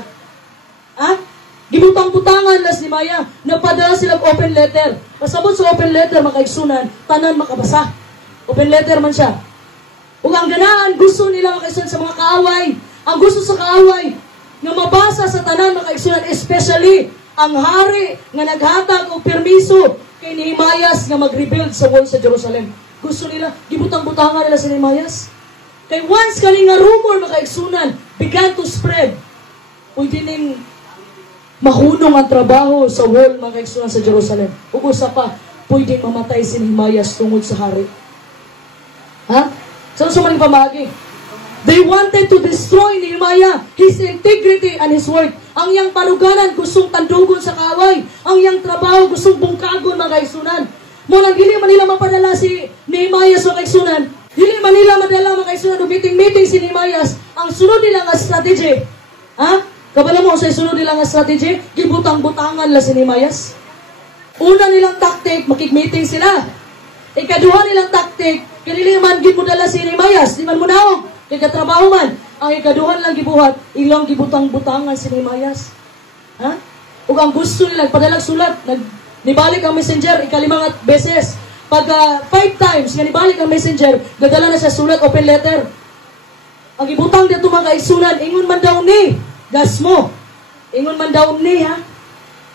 Ha? Gibutang-butangan na si Himayas. Napadala sila open letter. Pasabot sa open letter, makaigsunan, tanan makabasa. Open letter man siya. Ug ang ganaan, gusto nila makaigsunan sa mga kaaway. Ang gusto sa kaaway, nga mabasa sa tanan makaigsunan, especially ang hari nga naghatag og permiso kay Nehemias nga mag-rebuild sa wall sa Jerusalem. Gusto nila, gibutang-butangan nila si Nehemias. Kay once kani nga rumor makaigsunan began to spread, pwede ning mahunong ang trabaho sa wall makaigsunan sa Jerusalem. Ug usa pa, pwede mamatay si Nehemias tungod sa hari. Ha? Saan sumaling pamagi? They wanted to destroy Nehemiah, his integrity and his work. Ang iyang paruganan gustong tandugon sa kaaway. Ang iyang trabaho gustong bungkagon mga kaigsunan. Mulang dili man nila mapadala si Nehemiah sa kaigsunan. Dili man nila madala mga kaigsunan o meeting si Nehemiah. Ang sunod nila nga strategy. Ha? Kabala mo sa sunod nila nga strategy, gibutang-butangan la si Nehemiah. Una nilang tactic, makig-meeting sila. Ikaduha nilang tactic, kanili man gibudala si Nehemiah, di man munaog. Katrabaho man, ang ikaduhan lang gibuhat, ilang gibutang-butangan si Nehemias. Ha? Ug ang gusto nila, padalag sulat, nibalik ang messenger, ikalimangat beses. Pag 5 times, nga nibalik ang messenger, gadala na siya sulat, open letter. Ang ibutang dito mga kaigsunan, ingon man daw ni, gas mo. Ingon man daw ni, ha?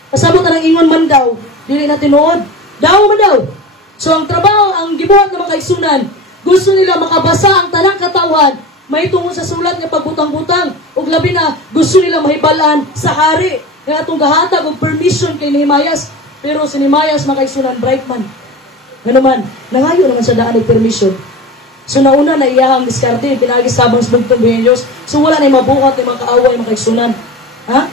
Pasabot na ng ingon man daw, dili na tinuod. Daw man daw. So ang trabaho, ang gibuhat ng mga kaigsunan, gusto nila makabasa ang tanang katawan, may tungod sa sulat nga pagbutang-butang, ug labi na gusto nila mahibalaan sa hari nga atong gahatag og permission kay Nehemias. Pero si Nehemias mga kaigsunan, bright man. Ano man, nangayo naman sa daan ng permission. So nauna na iyahang diskarte, pinagisabang sa bugtong buhay Diyos. So wala na mabuhat ng mga kaaway mga kaigsunan. Ha?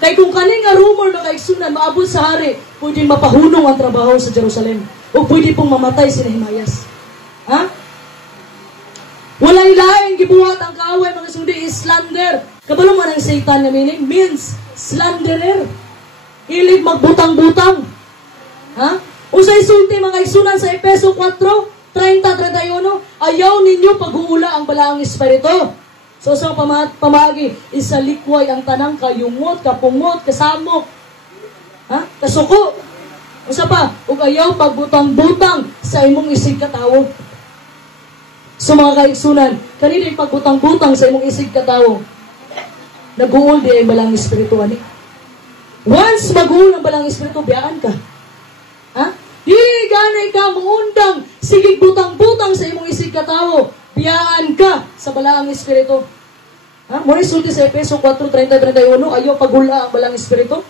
Kaya kung kaning nga rumor mga kaigsunan, maabot sa hari, pwedeng mapahunong ang trabaho sa Jerusalem. O pwede pong mamatay si Nehemias. Ha? Walay laing gibuhat ang kaaway mga kaigsunan, is slander. Kabalo man ang Satan na meaning, means slanderer. Ilig magbutang-butang. Ha? Usay sulti mga kaigsunan sa Efeso 4:30-31, ayaw ninyo pag-uula ang balaang espiritu. So sa pamagi, isalikway ang tanang kayumot, kapungot, kasamok, ha? Kasuko. Usa pa, ug ayaw pagbutang-butang sa imong isig katawo. So mga kaigsunan, kanina yung pagbutang-butang sa imong isig katawo, nag-uul di ay balang espiritu ani. Once mag-uul ang balang espiritu, biyaan ka. Ha? Di ganay ka muundang sigig butang-butang sa imong isig katawo, biyaan ka sa balaang espiritu. Ha? Muna sulti sa Efeso 4:30-31, ayaw pagula ang balang espiritu.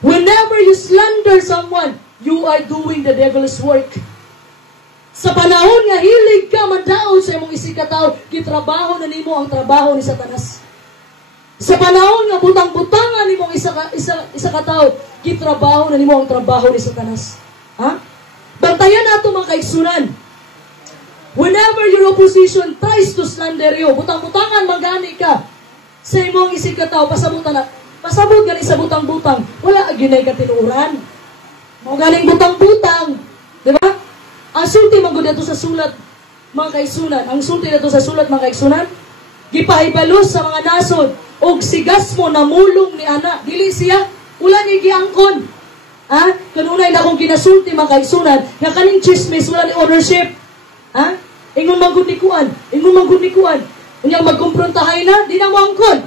Whenever you slander someone, you are doing the devil's work. Sa panahon nga hilig ka mandaon sa imong isig katawo, gitrabaho na nimo ang trabaho ni Satanas. Sa panahon nga butang-butangan nimong isa katawo, gitrabaho na nimo ang trabaho ni Satanas. Ha? Bantayan nato mga kaigsunan. Whenever your opposition tries to slander you, butang-butangan magani ka sa imong isig katawo, pasabot gani sa butang-butang, wala ginay ka tinuran. Mao galing butang-butang, di ba? Ang sulti magud dito sa sulat mga kaigsunan, ang sulti dito sa sulat mga kaigsunan, gipahibalos sa mga nasod og sigas mo namulong ni ana, dili siya wala ni giangkon. Ha? Kanunay na akong ginasulti mga kaigsunan, nga kaning chismis wala ni ownership. Ha? Ingon magud ni kuan, unya magkumprontahay na, di na mo angkon.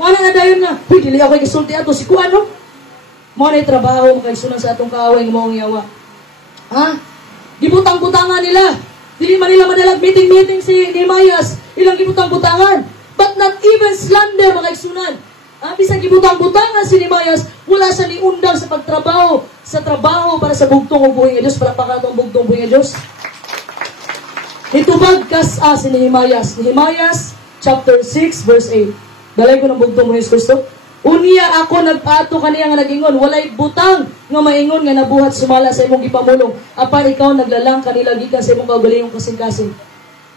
Wala na dayon nga, huy, dili ako gisulti ato si kuan no. Mo na trabaho mga kaigsunan sa atong kaaway nga maong yawa. Ha? Gibutang-butangan nila. Dili man nila madalag meeting si Nehemias, ilang gibutang-butangan. But not even slander mga kaigsunan. Bisang gibutang-butangan si Nehemias, wala sa niundang sa pagtrabaho, sa trabaho para sa bugtong ng buhay ng Diyos, para pakatong bugtong buhay ng Diyos. Itubag kas si Nehemias. Nehemias chapter 6 verse 8. Dalay ko ng bugtong buhay ng Kristo. Unya ako nagpato kaniya nga nagingon, walay butang nga maingon nga nabuhat sumala sa imong gipamulong. Apan ikaw naglalang kanila gikan sa imong kaugalingong kasing-kasing.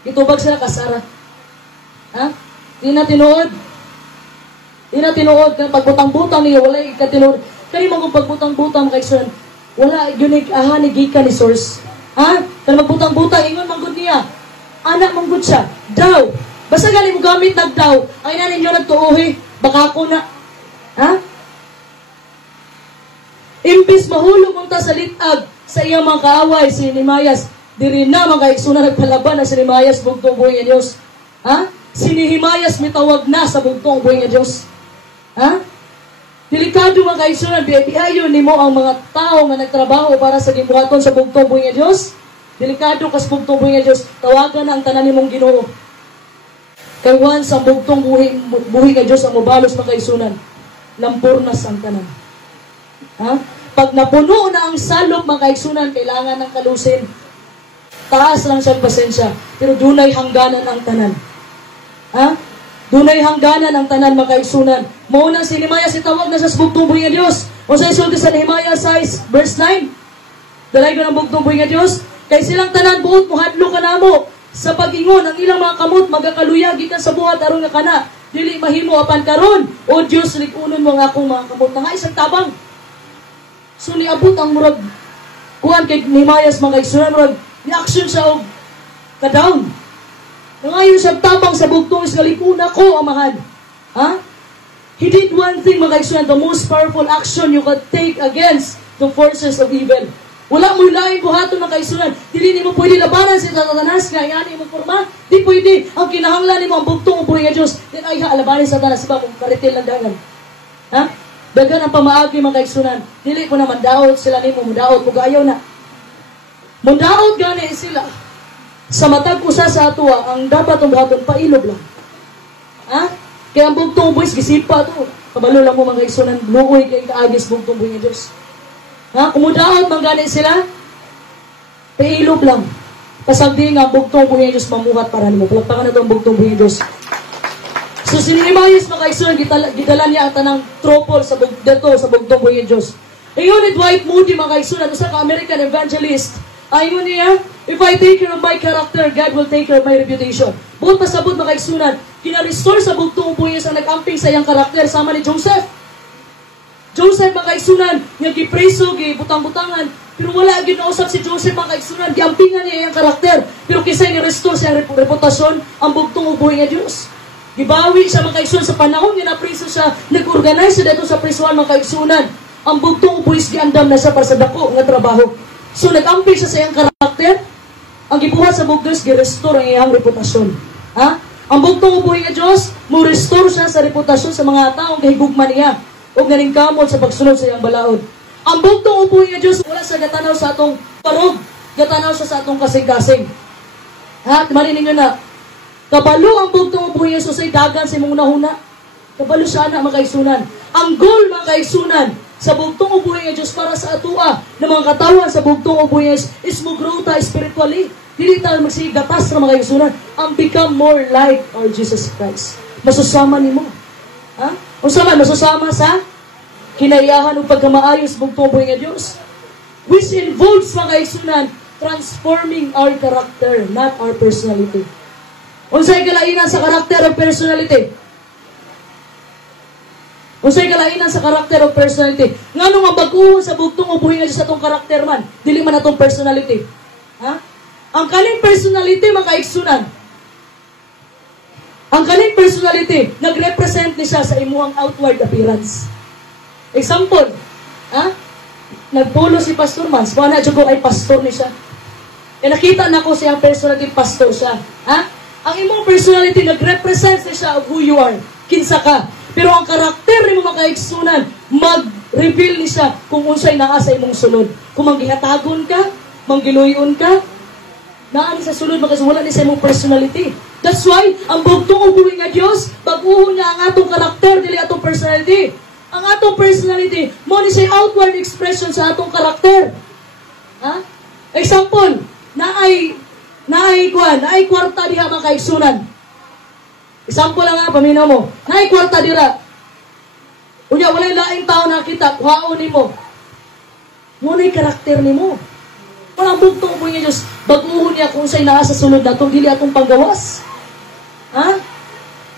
Itubag sila kasara. Ha? Di na tinuod ng pagbutang-butang niya, wala ikatinuod. Kani mo kung pagbutang-butang kaigsunan, wala yunig ni gikan ni source. Ha? Kani magbutang-butang, ingon manggod niya. Anak manggod siya. Daw. Basta galing mo gamit nagdaw. Ay na ninyo nagtuuhi. Baka ako na. Ha? Imbis mahulog mong ta sa litag sa iyang mga kaaway, si Nehemias, diri na mga kaigsunan nagpalaban na si Nehemias bugtong buhay ng Diyos. Ha? Si Nehemias mitawag na sa bugtong buhay ng Diyos. Ha? Delikado mga kaigsunan, biyayon nimo ang mga tao nga nagtrabaho para sa gibuhaton sa bugtong buhay ng Diyos. Delikado kas bugtong buhay ng Diyos, tawagan na ang tanan nimong Ginoo. Kay once ang bugtong buhay ng Diyos ang mubalos mga kaigsunan, lampurnas ang tanan. Ha? Pag napuno na ang salop mga kaigsunan, kailangan ng kalusin. Taas lang siyang pasensya, pero dunay hangganan ang tanan. Ha? Dunay hangganan ang tanan mga kaigsunan. Mauna si Nehemias itawag na sa bugtong buhay ng Diyos. O sa isulti sa Nehemias 6 verse 9. Dalay ko ng bugtong buhay ng Diyos. Kay silang tanan buot mohadlo ka namo sa pag-ingon ang ilang mga kamot magakaluya gikan sa buhat aron nga kana dili mahimo apan karon. O Dios, likunon mo nga akong mga kamot nga isang tabang. So niabot ang murag kuan kay Nehemias mga kaigsunan, murag reaction sa og ka-down. Nangayon siya tabang sa bugtong isgalikuna ko, amahan. Ha? He did one thing, mga kaigsunan, the most powerful action you could take against the forces of evil. Wala mo laing buhaton mga kaigsunan. Dili mo pwede labanan si Satanas, nga yan mo forma. Di pwede. Ang kinahanglan mo ang bugtong ng buhay ng Diyos. Then ay alabanin sa Satanas, iba kung karitil lang dagan. Ha? Dagan ang pamaagi mga kaigsunan. Dili ko naman daot sila ni mo, mudaot, mugayaw na. Mudaot gani sila. Sa matag usa sa atua, ang dapat ang buhaton, pailog lang. Ha? Kaya ang bugtong buwis, gisipa to. Kabalo lang mo mga kaigsunan, luoy kay kaagis bugtong buhay ng Diyos. Ha? Kumudaot, manggani sila. Pailog lang. Pasagdi nga, bugtong buhay Diyos, mamuhat para nimo. Palagpakan na ito ang bugtong buhay Diyos. So, si Nehemias, mga kaisun, gidala niya ang tanang tropol sa bugtong buhay Diyos. Ayon ni Dwight Moody, mga kaisun, sa ka-American evangelist, ayon niya, if I take care of my character, God will take care of my reputation. Buot pasabot, mga kaisunan, kina-restore sa bugtong buhay ang nag-amping sa iyang karakter, sama ni Joseph. Joseph, mga kaisunan, nga gipreso, gibutang-butangan, pero wala ginausap si Joseph, mga kaisunan, giampingan niya iyang karakter, pero kisay ni-restore sa iyang reputasyon, ang bugtong buhay nga Diyos. Gibawi siya, mga kaisunan, sa panahon nga na-preso siya, nag-organize siya dito sa presuan, mga kaisunan, ang bugtong buhay giandam na siya para sa dako nga trabaho. So, nag-amping siya sa iyang karakter, ang gibuhat sa bugtong gi-restore ang iyang reputasyon. Ha? Ang bugtong buhay nga Diyos, mo-restore siya sa reputasyon sa mga taong kahigugman niya, o ganing kamot sa pagsunod sa iyang balaod. Ang bugtong upuhin nga Diyos, wala sa gatanaw sa atong parog, gatanaw sa atong kasing-kasing. Ha? Marinig nyo na, kabalo ang bugtong upuhin nga Diyos ay dagan sa imong nahuna. Kabalo siya na, mga kaisunan. Ang goal, mga kaisunan, sa bugtong upuhin nga Diyos para sa atua ng mga katawan sa bugtong upuhin nga Diyos is mo-grow ta spiritually. Dili tayo magsigatas na mga kaisunan. Ang become more like our Jesus Christ. Masusama ni mo. Ha? O sama, masusama sa kinayahan o pagkamaayos bugtong buhay nga Diyos. Which involves, mga kaisunan, transforming our character, not our personality. Unsay kalainan sa karakter o personality? Unsay kalainan sa karakter o personality? Ngano nga baguhon sa bugtong buhay nga Diyos atong karakter man, dili man atong personality. Ha? Ang kaning personality, mga kaisunan, ang kaning personality, nag-represent ni siya sa imuhang outward appearance. Example, ha? Nagpulo si Pastor Mans, wala dyan ko ay pastor ni siya. E nakita na ko siyang personality, pastor siya. Ha? Ang imong personality, nag-represent ni siya of who you are. Kinsa ka. Pero ang karakter ni mo makaigsunan, mag-reveal ni siya kung unsay naa sa imong sunod. Kung manggihatagon ka, manggiluyon ka, naan sa sunod, wala ni sa imong personality. That's why, ang bugtong ubuhin nga Diyos, baguhon niya ang atong karakter, dili atong personality. Ang atong personality, mo ni siya outward expression sa atong karakter. Ha? Example, naay kwarta diha mga kaigsunan. Example lang nga, paminaw mo. Naay kwarta dira. Unya, walay laing tao nakita, kuhaon ni mo. Mo na'y karakter ni mo. Walang bugtong ubuhin nga Diyos, baguhon niya kung sa'y naa sa sunod na itong dili atong panggawas. Ha?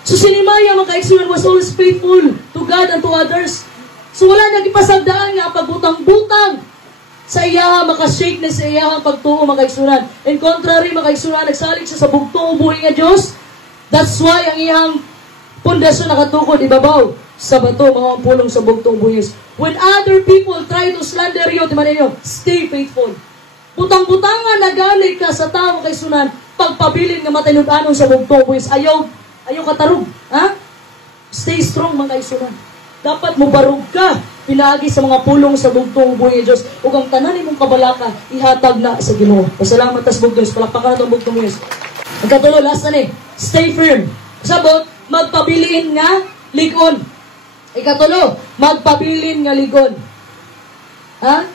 So si Nehemiah, mga kaigsunan, was always faithful to God and to others. So wala nagipasagdaan nga ang pagbutang-butang sa iya, makashake na sa iya ang pagtuo, mga kaigsunan. In contrary, mga kaigsunan, nagsalig siya sa bugtong ubuhin nga Diyos. That's why ang iyang pundasyon nakatukod, ibabaw sa bato, mga pulong sa bugtong ubuhin nga Diyos. When other people try to slander you, timan ninyo, stay faithful. Butang-butangan, nagalig ka sa tao, kaigsunan, pagpabilin nga matinud-anon sa bugtong ubuhin. Ayaw katarog. Ha? Stay strong, mga kaigsunan. Dapat mo barug ka, pinaagi sa mga pulong sa bugtong buhay Diyos. Ug ang tanan imong kabalaka, ihatag na sa Ginoo. Pasalamat tas bugtong Diyos. Palakpakan itong bugtong Diyos. Ang katulo, last na ni, stay firm. Sabot, magpabilin nga ligon. Ikatulo, magpabilin nga ligon. Ha?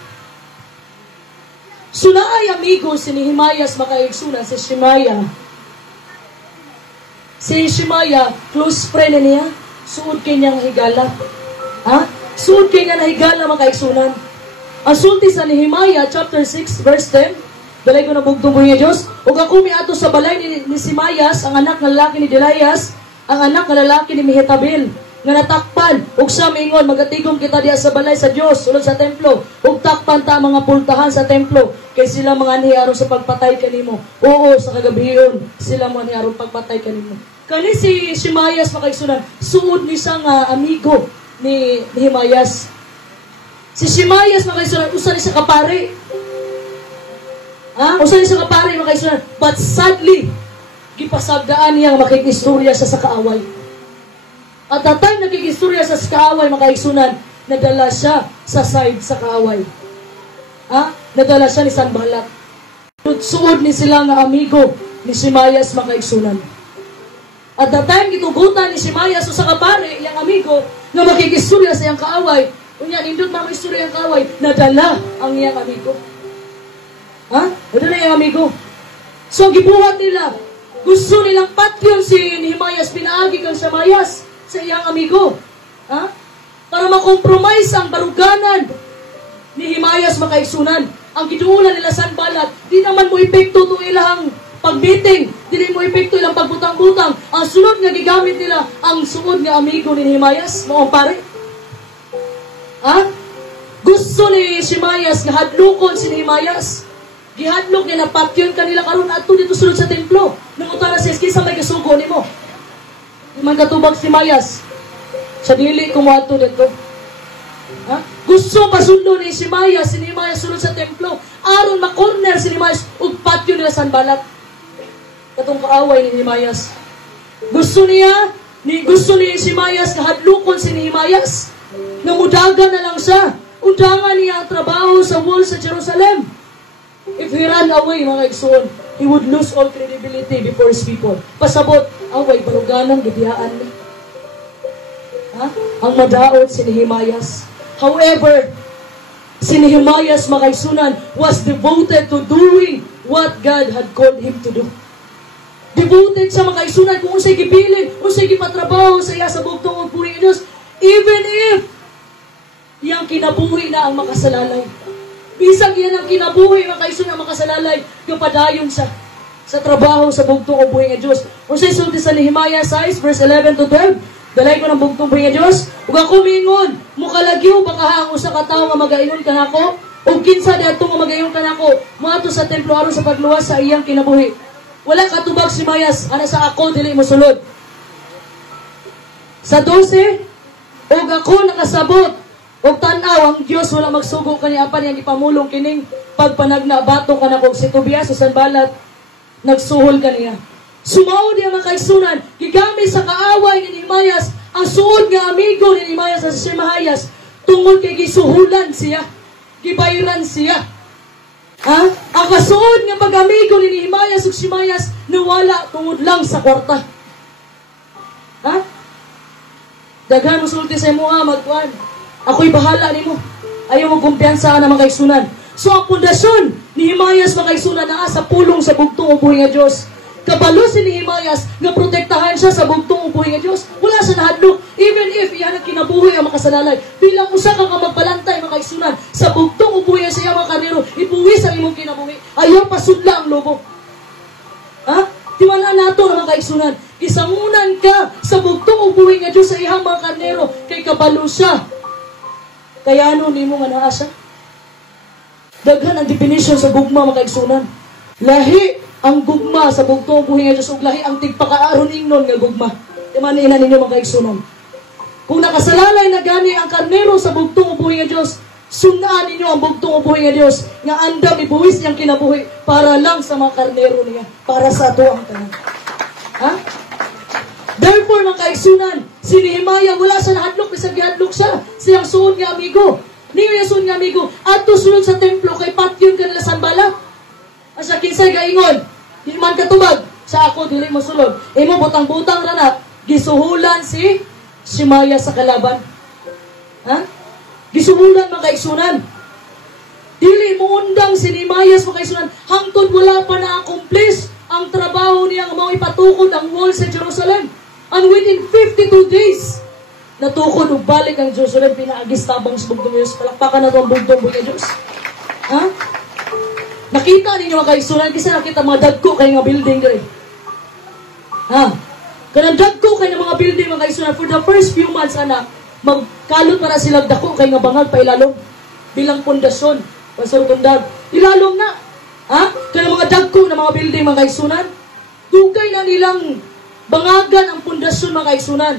So naay amigo si Nehemiah makaigsunan, si Shemaiah. Si Shemaiah, close friend niya, suod kay niyang higala. Ha? Suod kay niya na higala, mga kaigsunan. Ang sulti sa Nehemiah, chapter 6, verse 10, dalay ko na bugtong buhay nga Diyos, ug ako miato sa balay ni Simayas, ang anak na lalaki ni Delias, ang anak na lalaki ni Mehetabel, nga natakpan, ug siya mingon, magatigom kita diya sa balay sa Diyos, sulod sa templo, ug takpan ta mga pultahan sa templo, kay sila mga niharong sa pagpatay kanimo. Oo, sa kagabiyon, sila mga niharong pagpatay kanimo. Kani si Shimayas, makaigsunan, suod ni siya nga amigo ni Nehemias. Si Shimayas, makaigsunan, usa ni siya kapari. Ha? Usa ni siya kapari, makaigsunan. But sadly, gipasagdaan niya makikistorya sa kaaway. At the time nakikistorya sa kaaway, makaigsunan, nadala siya sa side sa kaaway. Ha? Nadala siya ni Sanballat. Suod ni sila nga amigo ni Shimayas, makaigsunan. At the time gitugutan ni Shemaiah sa kapare, iyang amigo, nga makikistorya sa iyang kaaway, Unya, nindot mga istorya ang kaway, nadala ang iyang amigo. Ha? Nadala yung amigo. So, gibuhat nila. Gusto nilang patyon si Nehemias, pinaagi kang Samayas sa iyang amigo. Ha? Para makompromise ang baruganan ni Nehemias makaigsunan. Ang giduulan nila Sanballat, di naman mo epekto itong ilang pag-meeting, di mo epekto ilang pagbutang-butang. Ang sunod nga gigamit nila, ang suod nga amigo ni Nehemias, noong pare. Ha? Gusto ni Nehemias nga hadlukon si Nehemias. Gihadlok niya na patyon kanila karon ato dito sulod sa templo. Nangutana siya, kisa may kasugo nimo. Man katubag si Nehemias. Sa dili ko mo ato dito. Ha? Gusto pasundo ni Nehemias sulod sa templo. Aron ma-corner si Nehemias ug patyon nila Sanballat. Katong kaaway ni Nehemias. Gusto ni Nehemias nga hadlukon si Nehemias. Namudagan na lang siya. Undangan niya ang trabaho sa wall sa Jerusalem. If he ran away, mga igsoon, he would lose all credibility before his people. Pasabot, away, baruganan, gibiyaan niya. Ha? Ang madaot si Nehemias. However, si Nehemias, mga igsunan, was devoted to doing what God had called him to do. Devoted sa mga igsunan kung unsay gibilin, unsay gipatrabaho sa iya sa bugtong ug puri ng Dios, even if yang kinabuhi na ang makasalalay. Bisag yan ang kinabuhi ng kaisun ang makasalalay, yung padayon sa trabaho sa bugtong o buhay ng Diyos. Kung sa'y sulti sa Nehemiah 6, verse 11 to 12, dalay ko ng bugtong buhay ng Diyos, ug ako mingon, mukalagyo baka haang usa ka tawo nga magainon ka nako, ug kinsa diadto nga magayon ka nako, moadto sa templo aron sa pagluwas sa iyang kinabuhi. Wala katubag si Nehemias, ana sa ako dili mo sulod. Sa 12, ug ako nakasabot, og tan-aw ang Dios wala magsugo kaniya apan yang ipamulong kining pagpanagna bato kanako si Tobias sa Sanballat nagsuhol kaniya. Sumao diya mga kaigsunan, gigamit sa kaaway ni Nehemias ang suod nga amigo ni Nehemias sa Shemaias tungod kay gisuhulan siya, gibayran siya. Ha? Ang kasuod nga pag-amigo ni Nehemias ug Shemaias nawala tungod lang sa kwarta. Ha? Daghan mo sulti sa imuha magkuan. Ako'y bahala nimo. Ayaw mo kumpiyansa na mga kaigsunan. So ang pundasyon ni Nehemias mga kaigsunan naa sa pulong sa bugtong o buhay nga Dios. Kabalo si Nehemias nga protektahan siya sa bugtong o buhay nga Dios. Wala siya nahadlok even if iyan ang kinabuhi ang makasalalay. Bilang usa ka magbalantay mga kaigsunan sa bugtong o buhay sa iyang mga karnero, ipuwis ang imong kinabuhi. Ayaw pasudla ang lobo. Ha? Tiwala nato na mga kaigsunan. Kisangunan ka sa bugtong o buhay nga Dios sa iyang mga karnero kay kabalo siya. Kaya ano ni mo nga naa siya? Daghan ang definition sa gugma mga kaigsunan. Lahi ang gugma sa bugtong buhay nga Diyos ug lahi ang tigpakaaron ingnon nga gugma. Timan ina ninyo mga kaigsunan. Kung nakasalalay na gani ang karnero sa bugtong buhay nga Diyos, sunaan ninyo ang bugtong buhay nga Diyos nga andam ibuwis niyang kinabuhi para lang sa mga karnero niya, para sa ato ang tanan. Ha? Therefore, mga kaigsunan, si Nehemiah wala sa nahadlok, bisag gihadlok siya. Siyang suod nga amigo. Niyo yung suod nga amigo. Ato sunod sa templo, kay patyon kanila Sanballat. Asa kinsay gaingon, di man katubag, sa ako dili mo sulod. Imo butang-butang na na, gisuhulan si Shemaiah sa kalaban. Ha? Gisuhulan mga kaigsunan. Dili mo undang si Nehemiah mga kaigsunan, hangtod wala pa na-accomplish ang trabaho niya nga mao ipatukod ang wall sa Jerusalem. And within 52 days, natukod o balik ang Jerusalem, pinaagis tabang sa bugtong Diyos. Palakpakan na ito ang bugtong ng Diyos. Ha? Nakita ninyo mga kaigsunan, kasi nakita mga dagko kayo nga building rin. Ha? Kanang dagko kayo mga building mga kaigsunan, for the first few months, anak, magkalot para silang dako kayo nga bangag pa ilalong. Bilang pundasyon, pasurtundag. Ilalong na. Ha? Kaya mga dagko na mga building mga kaigsunan, dugay na nilang bangagan ang pundasyon mga kaigsunan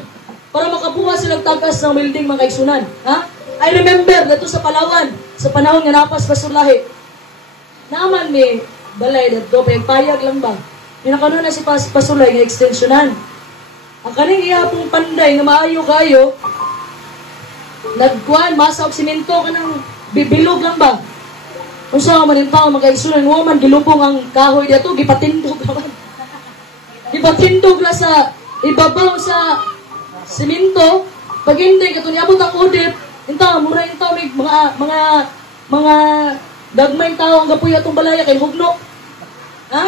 para makabuha silang tagas ng building mga kaigsunan. Ha? I remember dito sa Palawan, sa panahon nga napas Pasulahi. Naaman may balay dito, payag lang ba? Pinakano na si Pasulay nga extensionan. Ang kaning ihapong panday nga maayo kayo, nagkuhan, masa og simento ka ng bibilog lang ba? Kung saan ka manintao mga kaigsunan, woman, gilubong ang kahoy dito, gipatindog naman. Ipatindog na sa ibabaw sa simento, pag hindi, katong niabot ang audit, Inta, mura inta may mga dagmay tao ang gapuy atong balaya kay hugno. Ha?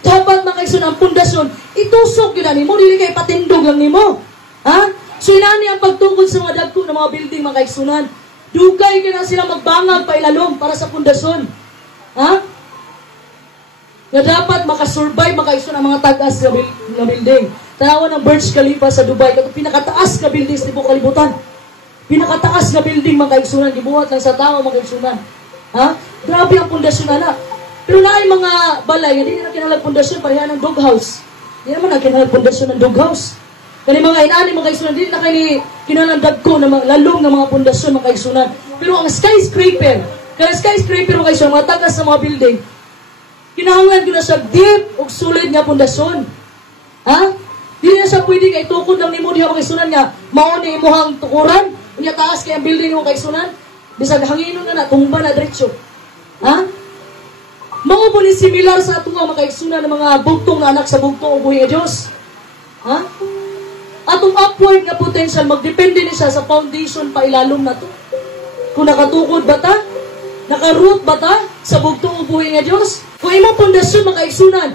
Dapat makaigsunan ang pundasyon, itusok yun nimo, dili kay patindog lang nimo. Ha? So inani ang pagtukod sa mga dagko ng mga building makaigsunan. Dugay kina sila magbangag pa ilalom para sa pundasyon. Ha? Na dapat makasurvive makaigsunan ang mga tagas na building. Tanawan ng Burj Khalifa sa Dubai, katong pinakataas na building sa tibuok kalibutan. Pinakataas na building makaigsunan, gibuhat lang sa tao makaigsunan. Ha? Grabe ang pundasyon na. Pero naay mga balay, hindi na kinalag pundasyon, pareha ng doghouse. Hindi naman na kinalag pundasyon ng doghouse. Kani mga inani makaigsunan, hindi na kinalandag ko na lalong ng mga pundasyon makaigsunan. Pero ang skyscraper, kaya skyscraper makaigsunan, mga tagas sa mga building, kinahanglan ko na siya deep o solid nga pundasyon. Ha? Hindi na siya pwede kay tukod lang ni mo diha makaigsunan nga, mauni imuhang tukuran, niya taas kay ang building mo makaigsunan, bisag hanginon na tumba na diretso. Ha? Mao po ni similar sa atong makaigsunan ng mga bugtong na anak sa bugtong ubuhi nga Dios. Ha? Atong upward nga potential magdepende ni siya sa foundation pa ilalom na to. Kung nakatukod ba ta? Naka-root ba ta sa bugtong ubuhi nga Dios? Kung imong pundasyon makaigsunan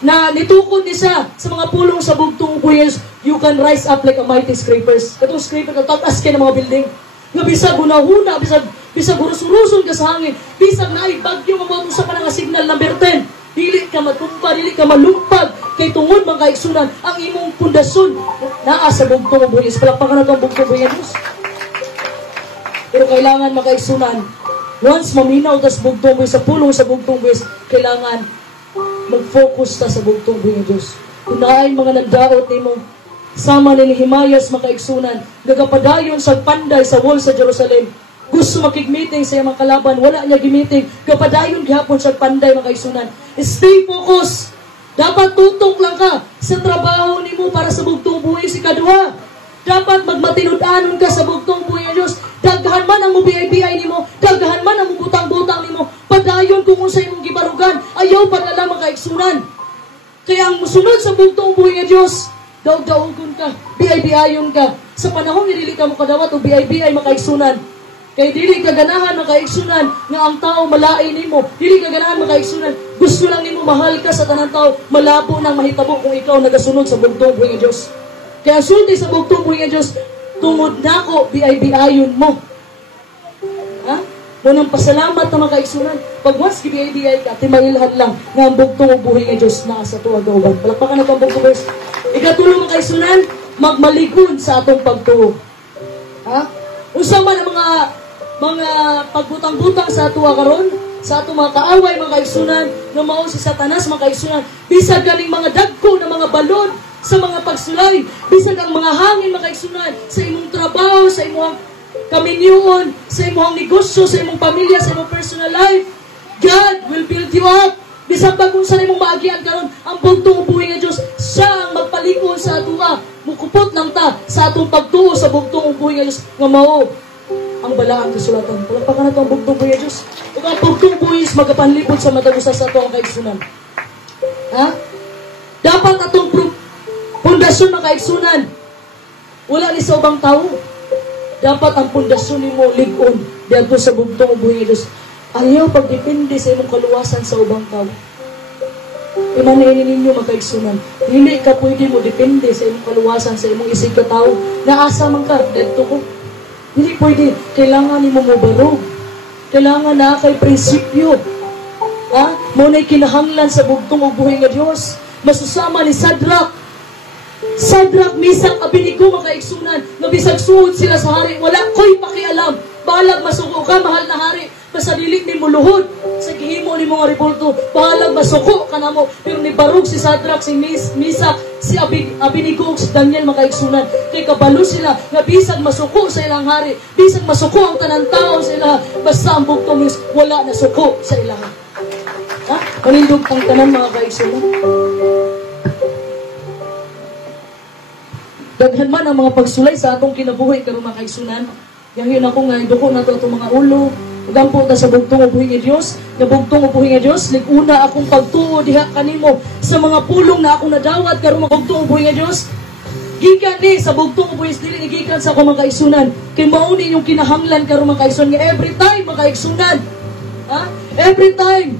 na nitukod ni siya sa mga pulong sa bugtong ubuhi nga Dios, you can rise up like a mighty scrapers. Katong scraper na tatas kay ng mga building. Nga bisag hunahuna, bisag urus-uruson ka sa hangin, bisag na ay bagyo mabuto sa panang signal number 10. Dili ka matumpa, dili ka malumpag, kay tungod mga kaigsunan, ang imong pundasyon naa sa bugtong ubuhi. Palakpakan na ito ang bugtong ubuhi ng Diyos. Pero kailangan makaigsunan, once maminaw tas bugtong ubuhi sa pulong sa bugtong ubuhi, kailangan mag-focus ta sa bugtong ubuhi ng Diyos. Kung naay mga nandaot ni mo, sama ni Himayas makaigsunan, nagapadayon sa panday sa wall sa Jerusalem. Gusto makig-meeting sa mga kalaban, wala niya gi-meeting. Kapadayon gihapon sa panday makaigsunan. Stay focus. Dapat tutok lang ka sa trabaho nimo para sa bugtong buhay si kadua. Dapat magmatinud-anon ka sa bugtong buhay ng Diyos. Daghan man ang mubiyay-biyay nimo, daghan man ang mubutang-butang nimo, padayon kung unsay imong gibarugan, ayaw padala makaigsunan. Kaya ang musunod sa bugtong buhay ng Diyos, daog-daogon ka, biyay-biyayon ka. Sa panahon ni dili ka mo kadawat o biyay-biyay makaigsunan. Kay dili ka ganahan makaigsunan nga ang tao malain nimo. Dili ka ganahan makaigsunan. Gusto lang nimo mahal ka sa tanang tao, malabo nang mahitabo kung ikaw nagasunod sa bugtong buhay nga Dios. Kaya sulti sa bugtong buhay nga Dios, tungod nako biyay-biyayon mo. Ha? Munang pasalamat na makaigsunan. Pag once gibiyay-biyay ka, timailhan lang nga ang bugtong buhay nga Dios naa sa tuwa gauban. Palakpakan na pang bugtong verse. Ikatulong makaigsunan, magmaligon sa atong pagtuo. Ha? Unsa man ang mga pagbutang-butang sa atuwa karon, sa atong mga kaaway mga kaigsunan, nga mao si Satanas mga kaigsunan, bisag ganing mga dagko na mga balon sa mga pagsulay, bisag ang mga hangin mga kaigsunan sa imong trabaho, sa imong kaminyoon, sa imong negosyo, sa imong pamilya, sa imong personal life, God will build you up. Bisag ba kung saan imong maagian karon, ang bugtong ubuhi nga Dios, siya ang magpalikon sa atuwa. Mukupot lang ta sa atong pagtuo sa bugtong ubuhi nga Dios nga mao ang balaang kasulatan. Palakpakan na ito ang bugtong ubuhi nga Dios. Ug ang bugtong ubuhi is magapanlipod sa matagusa sa atong kaigsunan. Ha? Dapat atong pundasyon makaigsunan. Wala ni sa ubang tao. Dapat ang pundasyon nimo lig-on diadto sa bugtong ubuhi nga Dios. Ayaw pagdepende sa imong kaluwasan sa ubang tao. Imanayin ninyo makaigsunan. Hindi ka pwede mo depende sa imong kaluwasan, sa imong isig ka tao. Naasa man ka, dito ko. Hindi pwede. Kailangan ni mo barog. Kailangan na kay prinsipyo. Ha? Muna'y kinahanglan sa bugtong ubuhi nga Diyos. Masusama ni Sadrak, Misak, Abednego makaigsunan. Nabisag suod sila sa hari. Wala ko'y pakialam. Balag masuko ka, mahal na hari. Basta dilit ni mo luhod sa gihimo ni mga revolto. Bahalag masuko ka na mo. Pero ni Barug, si Sadrak, si Misak, si Abednego, si Daniel makaigsunan. Kay kabalo sila nga bisag masuko sa ilang hari. Bisag masuko ang tanang tao sa ilaha. Basta ang bugtong is wala na suko sa ilaha. Ha? Manindog ang tanan mga kaigsunan. Daghan man ang mga pagsulay sa atong kinabuhi karon mga kaigsunan. Yang yun ako nga duko na to atong mga ulo. Ugampo ta sa bugtong ubuhi nga Dios, nga bugtong ubuhi nga Dios, liguna akong pagtuo diha kanimo sa mga pulong na akong nadawat karon mga bugtong ubuhi nga Dios. gikan ni sa bugtong buhis dili ni gikan sa akong mga kaigsunan. Kay mao ni yung kinahanglan karon mga kaigsunan nga every time mga kaigsunan. Ha? Every time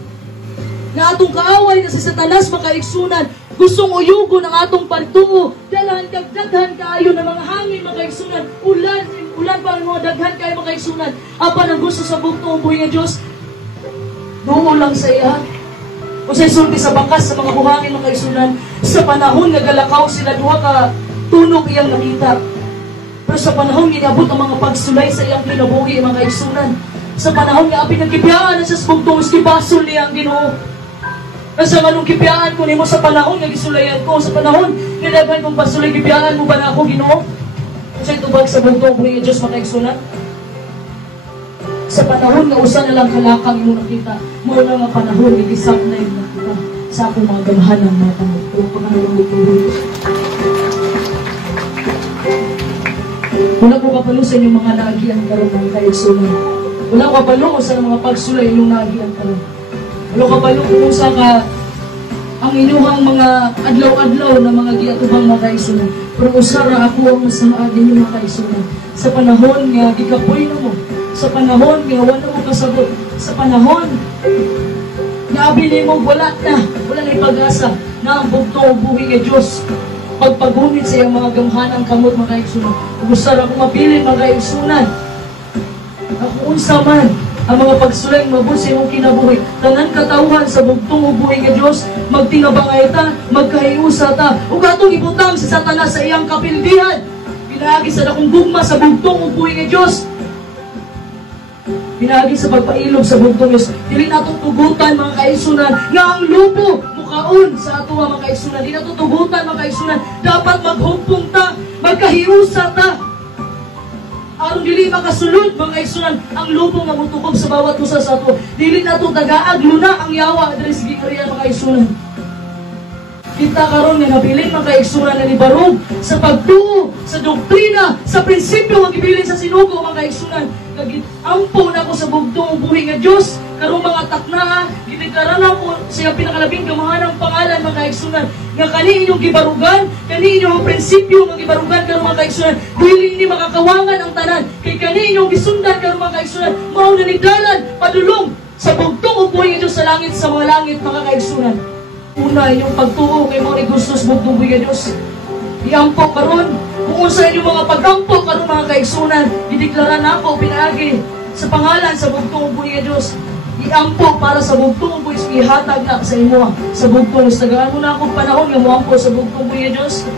na atong kaaway na si Satanas mga kaigsunan, gustong uyugon ang atong pagtuo, dalahan daghan kaayo ng mga hangin mga kaigsunan, ulan pa ang mga daghan kaayo mga kaigsunan, apan ang gusto sa bugtong buhi nga Dios duo lang sa iya. O sa isulti sa bakas sa mga buhangin mga kaigsunan, sa panahon nga galakaw sila duha ka tunog iyang nakita. Pero sa panahon ginabot ang mga pagsulay sa iyang kinabuhi mga kaigsunan. Sa panahon nga apin nagkipiyaan sa bugtong iskibasol niya ang Ginoo. Sa manong kipiyaan ko nimo sa panahon nga gisulayan ko, sa panahon nga daghan kong pasulay kipiyaan mo ba na ako Ginoo? Sa itubag sa bugtong buhi nga Dios mga kaigsunan. Sa panahon nga usa na lang kalakang imo nakita, mo na nga panahon nga gisap na yung nakita sa akong mga gamahan ng mga pamutlo. Pangalawang buhi. Wala ko kapalo sa inyong mga naagian karon ng kaigsunan. Wala ko kapalo sa mga pagsulay inyong naagian karon. Wala ko kapalo kung sa ka ang inyong mga adlaw-adlaw na mga giatubang mga kaigsunan. Pero usara ako ang masaad ninyo mga kaigsunan. Sa panahon nga gikapoy na mo, sa panahon nga wala mo kasabot, sa panahon nga abili mo wala na pag-asa na ang bugtong buhi nga Diyos pagpagunit sa iyang mga gamhanang kamot mga kaigsunan. Gusto ra ko mapili mga kaigsunan. Ako unsa man ang mga pagsulay mabot sa imong kinabuhi, tanan katawhan sa bugtong buhi nga Dios, magtingabangay ta, magkahiusa ta, ug atong ibutang sa Satanas sa iyang kapildihan. Pinaagi sa dakong gugma sa bugtong buhi nga Dios. Pinagi sa pagpailog sa bugtong Diyos. Dili natong tugutan mga kaigsunan nga ang lupo mukaon sa ato mga kaigsunan. Dili natong tugutan mga kaigsunan. Dapat maghumpong ta, magkahiusa ta. Aron dili makasulod mga kaigsunan ang lupo nga mutukob sa bawat usa sa ato. Dili natong tagaag luna ang yawa diri sa gikariyan mga kaigsunan. Kita karon nga nabilin mga kaigsunan na nibarog sa pagtuo, sa doktrina, sa prinsipyo nga gibilin sa sinugo mga kaigsunan. Ampo na ko sa bugtong buhi nga Diyos, karong mga takna, ginigaranan ko siya pinakalabing gamahanang pangalan mga kaigsunan, nga kani inyong gibarugan, kani inyong prinsipyo nga gibarugan karong mga kaigsunan, dili ni makakawangan ang tanan, kay kani inyong gisundan karong mga kaigsunan, mao na nigdalan, padulong sa bugtong buhi nga Diyos sa langit, sa mga langit mga kaigsunan. Una, inyong pagtuo kay mo ni Gustos bugtong buhi nga Diyos. Iampok karon, kung unsa inyong mga pag-ampok karon mga kaigsunan, dideklara na ako pinaagi sa pangalan sa bugtong buhi nga Dios. Iampok para sa bugtong buhi ihatag na sa imo sa bugtong. Tagaan mo na akong panahon nga moampo sa bugtong buhi nga Dios.